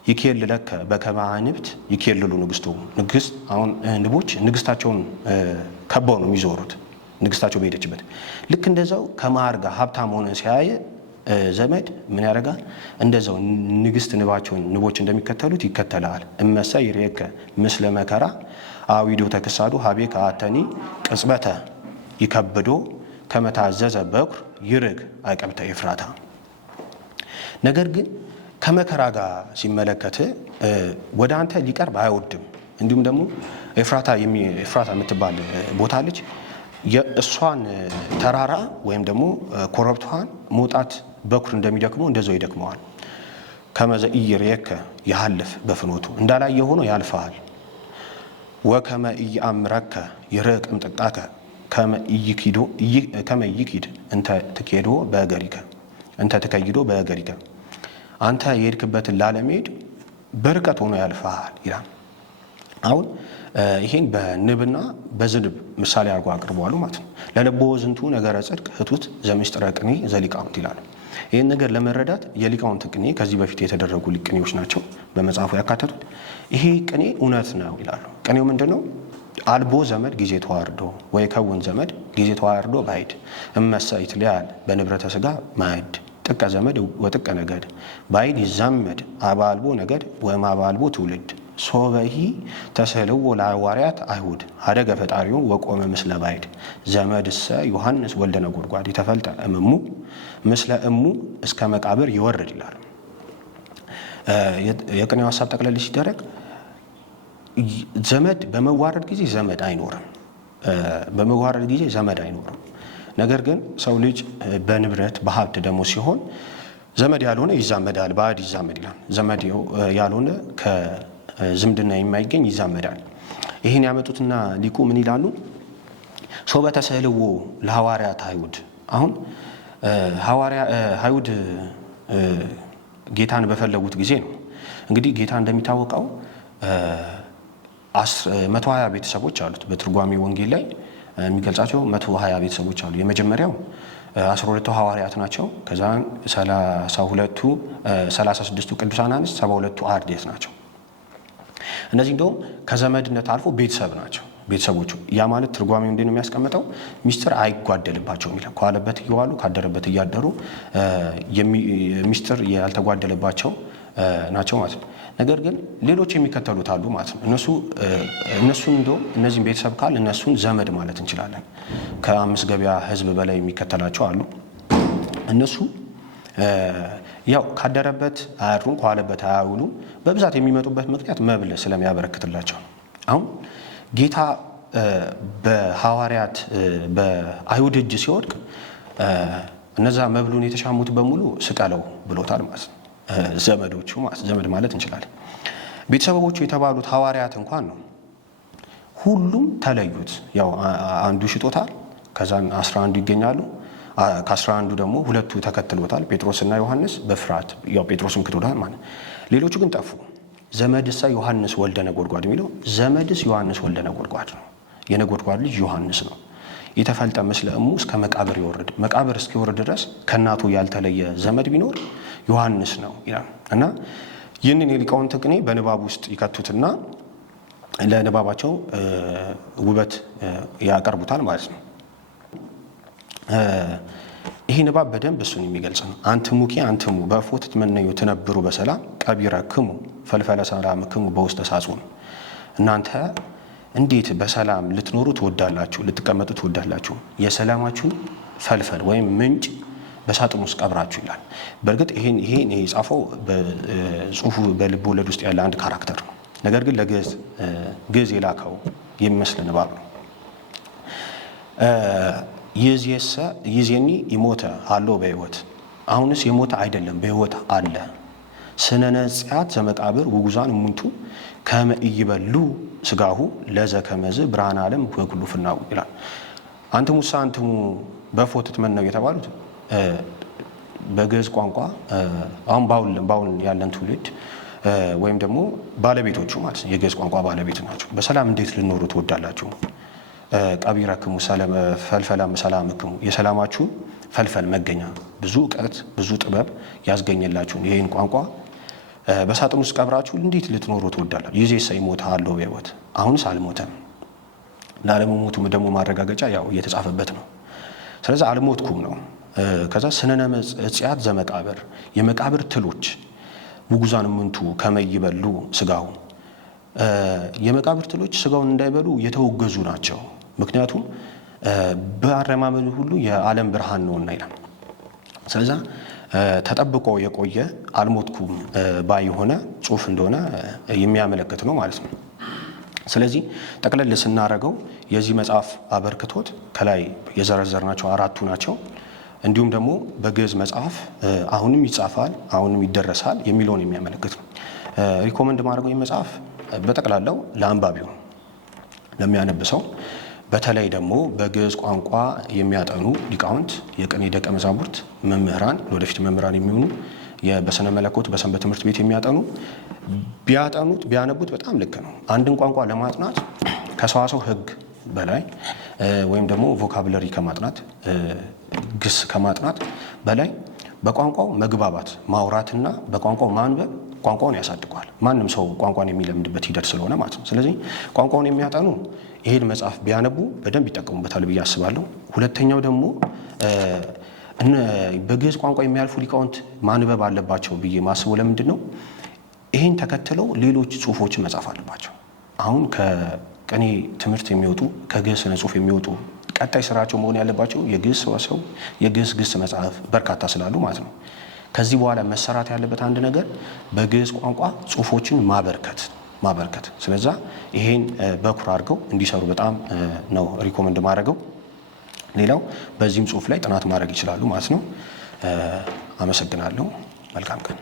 ይኬልለከ በከመ ንብት ይኬልሉ ንግስቱ ንግስት አሁን ንቦች ንግስታቸውን ከበው ነው የሚዞሩት ንግስታቸው በሄደችበት። ልክ እንደዛው ከማዕር ጋር ሀብታም ሆነ ሲያይ ዘመድ ምን ያደርጋል? እንደዛው ንግስት ንቦች እንደሚከተሉት ይከተላል። እመሰ ይሬከ ምስለ መከራ አዊዶ ተክሳዱ ሀቤ ከአተኒ ቅጽበተ ይከብዶ ከመታዘዘ በኩር ይርግ አቀብተ ኤፍራታ። ነገር ግን ከመከራ ጋር ሲመለከት ወደ አንተ ሊቀርብ አይወድም። እንዲሁም ደግሞ ኤፍራታ የምትባል ቦታ አለች። የእሷን ተራራ ወይም ደግሞ ኮረብቷን መውጣት በኩር እንደሚደክመው እንደዛው ይደክመዋል። ከመዘ ኢይሬከ ያህልፍ በፍኖቱ እንዳላየ ሆኖ ያልፈሃል። ወከመ ኢየአምረከ ይርቅ እምጥቃከ ከመ ኢይኪድ እንተ ትኬዶ በእገሪከ እንተ ትከይዶ በእገሪከ አንተ የሄድክበትን ላለመሄድ በርቀት ሆኖ ያልፈሃል ይላል። አሁን ይሄን በንብና በዝንብ ምሳሌ አድርጎ አቅርበዋል ማለት ነው። ለልቦ ዝንቱ ነገረ ጽድቅ ህቱት ዘምስጥረ ቅኔ ዘሊቃውንት ይላል። ይህን ነገር ለመረዳት የሊቃውንት ቅኔ ከዚህ በፊት የተደረጉ ቅኔዎች ናቸው በመጽሐፉ ያካተቱት። ይሄ ቅኔ እውነት ነው ይላሉ። ቅኔው ምንድን ነው? አልቦ ዘመድ ጊዜ ተዋርዶ ወይ ከውን ዘመድ ጊዜ ተዋርዶ ባይድ እመሰ ይትለያል በንብረተ ስጋ ማዕድ ጥቀ ዘመድ ወጥቀ ነገድ ባይድ ይዛመድ አባልቦ ነገድ ወይም አባልቦ ትውልድ ሶበሂ ተሰልዎ ለሐዋርያት አይሁድ አደገ ፈጣሪው ወቆመ ምስለ ባይድ ዘመድሰ ዮሐንስ ወልደ ነጎድጓድ የተፈልጠ እምሙ ምስለ እሙ እስከ መቃብር ይወርድ ይላል። የቅኔው ሀሳብ ጠቅለል ሲደረግ ዘመድ በመዋረድ ጊዜ ዘመድ አይኖርም። በመዋረድ ጊዜ ዘመድ አይኖርም። ነገር ግን ሰው ልጅ በንብረት በሀብት ደግሞ ሲሆን ዘመድ ያልሆነ ይዛመዳል፣ ባዕድ ይዛመድ ይላል። ዘመድ ያልሆነ ከዝምድና የማይገኝ ይዛመዳል። ይህን ያመጡትና ሊቁ ምን ይላሉ? ሶበ ተሰልዎ ለሐዋርያት አይሁድ። አሁን አይሁድ ጌታን በፈለጉት ጊዜ ነው። እንግዲህ ጌታ እንደሚታወቀው 120 ቤተሰቦች አሉት። በትርጓሜ ወንጌል ላይ የሚገልጻቸው 120 ቤተሰቦች አሉ። የመጀመሪያው 12ቱ ሐዋርያት ናቸው። ከዛ 36ቱ ቅዱሳን አንስት፣ 72ቱ አርድእት ናቸው። እነዚህ እንደውም ከዘመድነት አልፎ ቤተሰብ ናቸው። ቤተሰቦቹ ያ ማለት ትርጓሜው እንዴት ነው የሚያስቀምጠው? ሚስጥር አይጓደልባቸውም ይላል። ከዋለበት እየዋሉ ካደረበት እያደሩ ሚስጥር ያልተጓደለባቸው ናቸው ማለት ነው። ነገር ግን ሌሎች የሚከተሉት አሉ ማለት ነው። እነሱን እንደውም እነዚህም ቤተሰብ ካል እነሱን ዘመድ ማለት እንችላለን። ከ5 ገበያ ሕዝብ በላይ የሚከተላቸው አሉ። እነሱ ያው ካደረበት አያድሩም፣ ከዋለበት አያውሉ። በብዛት የሚመጡበት ምክንያት መብል ስለሚያበረክትላቸው ነው። አሁን ጌታ በሐዋርያት በአይሁድ እጅ ሲወድቅ እነዛ መብሉን የተሻሙት በሙሉ ስቀለው ብሎታል ማለት ነው። ዘመዶቹ ዘመድ ማለት እንችላለን። ቤተሰቦቹ የተባሉት ሐዋርያት እንኳን ነው ሁሉም ተለዩት። ያው አንዱ ሽጦታል፣ ከዛን 11 ይገኛሉ። ከ11 ደግሞ 2 ተከትሎታል፣ ጴጥሮስና ዮሐንስ በፍርሃት ያው ጴጥሮስም ክዶታል ማለት። ሌሎቹ ግን ጠፉ። ዘመድሰ ዮሐንስ ወልደ ነጎድጓድ የሚለው ዘመድስ ዮሐንስ ወልደ ነጎድጓድ ነው። የነጎድጓድ ልጅ ዮሐንስ ነው። የተፈልጠ ምስለ እሙ እስከ መቃብር ይወርድ፣ መቃብር እስኪወርድ ድረስ ከእናቱ ያልተለየ ዘመድ ቢኖር ዮሐንስ ነው ይላል። እና ይህንን የሊቃውንት ቅኔ በንባብ ውስጥ ይከቱትና ለንባባቸው ውበት ያቀርቡታል ማለት ነው። ይህ ንባብ በደንብ እሱን የሚገልጽ ነው። አንትሙኪ አንትሙ በእፎት ትመነዩ ትነብሩ በሰላም ቀቢረክሙ ፈልፈለ ሰላምክሙ በውስተ ሳጹን። እናንተ እንዴት በሰላም ልትኖሩ ትወዳላችሁ፣ ልትቀመጡ ትወዳላችሁ፣ የሰላማችሁን ፈልፈል ወይም ምንጭ በሳጥን ውስጥ ቀብራችሁ ይላል። በእርግጥ ይሄን የጻፈው በጽሁፉ በልብ ወለድ ውስጥ ያለ አንድ ካራክተር ነው። ነገር ግን ለግዕዝ የላከው የሚመስል ንባብ ነው። ይዜኒ ይሞተ አሎ በሕይወት፣ አሁንስ የሞተ አይደለም በሕይወት አለ። ስነነጽያት ዘመቃብር ውጉዛን እሙንቱ ከመ ኢይበሉ ስጋሁ ለዘ ከመዝ ብርሃነ ዓለም ወኩሉ ፍናው ይላል። አንትሙሳ አንትሙ በእፎት ትመነዩ የተባሉት በግዕዝ ቋንቋ አሁን ባሁን ያለን ትውልድ ወይም ደግሞ ባለቤቶቹ ማለት ነው፣ የግዕዝ ቋንቋ ባለቤት ናቸው። በሰላም እንዴት ልኖሩ ትወዳላችሁ? ቀቢረክሙ ፈልፈላ ሰላምክሙ፣ የሰላማችሁ ፈልፈል መገኛ ብዙ እውቀት ብዙ ጥበብ ያስገኘላችሁን ይህን ቋንቋ በሳጥን ውስጥ ቀብራችሁ እንዴት ልትኖሩ ትወዳላችሁ? ይዜሰ ይሞተ አሎ በሕይወት፣ አሁንስ አልሞተም። ላለመሞቱ ደግሞ ማረጋገጫ ያው እየተጻፈበት ነው። ስለዚህ አልሞትኩም ነው። ከዛ ስነነ እጽያት ዘመቃብር የመቃብር ትሎች ውጉዛን ምንቱ ከመይበሉ ስጋው የመቃብር ትሎች ስጋውን እንዳይበሉ የተወገዙ ናቸው። ምክንያቱም በአረማመዱ ሁሉ የዓለም ብርሃን ነውና ይላል። ስለዚህ ተጠብቆ የቆየ አልሞትኩም ባይ የሆነ ጽሑፍ እንደሆነ የሚያመለክት ነው ማለት ነው። ስለዚህ ጠቅለል ስናደርገው የዚህ መጽሐፍ አበርክቶት ከላይ የዘረዘርናቸው አራቱ ናቸው። እንዲሁም ደግሞ በግዕዝ መጽሐፍ አሁንም ይጻፋል፣ አሁንም ይደረሳል የሚለውን የሚያመለክት ነው። ሪኮመንድ ማድረገው መጽሐፍ በጠቅላላው ለአንባቢው ለሚያነብ ሰው፣ በተለይ ደግሞ በግዕዝ ቋንቋ የሚያጠኑ ሊቃውንት፣ የቅኔ ደቀ መዛሙርት፣ መምህራን፣ ለወደፊት መምህራን የሚሆኑ በስነ መለኮት በሰንበት ትምህርት ቤት የሚያጠኑ ቢያነቡት በጣም ልክ ነው። አንድን ቋንቋ ለማጥናት ከሰዋሰው ሕግ በላይ ወይም ደግሞ ቮካብለሪ ከማጥናት ግስ ከማጥናት በላይ በቋንቋው መግባባት ማውራትና በቋንቋው ማንበብ ቋንቋውን ያሳድገዋል። ማንም ሰው ቋንቋን የሚለምድበት ሂደት ስለሆነ ማለት ነው። ስለዚህ ቋንቋውን የሚያጠኑ ይሄን መጽሐፍ ቢያነቡ በደንብ ይጠቀሙበታል ብዬ አስባለሁ። ሁለተኛው ደግሞ በግዕዝ ቋንቋ የሚያልፉ ሊቃውንት ማንበብ አለባቸው ብዬ ማስበው ለምንድን ነው? ይህን ተከትለው ሌሎች ጽሁፎችን መጻፍ አለባቸው። አሁን ከቅኔ ትምህርት የሚወጡ ከግዕዝ ስነ ጽሁፍ የሚወጡ ቀጣይ ስራቸው መሆን ያለባቸው የግዕዝ ሰዋሰው፣ የግዕዝ ግስ መጽሐፍ በርካታ ስላሉ ማለት ነው። ከዚህ በኋላ መሰራት ያለበት አንድ ነገር በግዕዝ ቋንቋ ጽሁፎችን ማበርከት። ስለዛ ይሄን በኩር አድርገው እንዲሰሩ በጣም ነው ሪኮመንድ ማድረገው። ሌላው በዚህም ጽሁፍ ላይ ጥናት ማድረግ ይችላሉ ማለት ነው። አመሰግናለሁ። መልካም ቀን።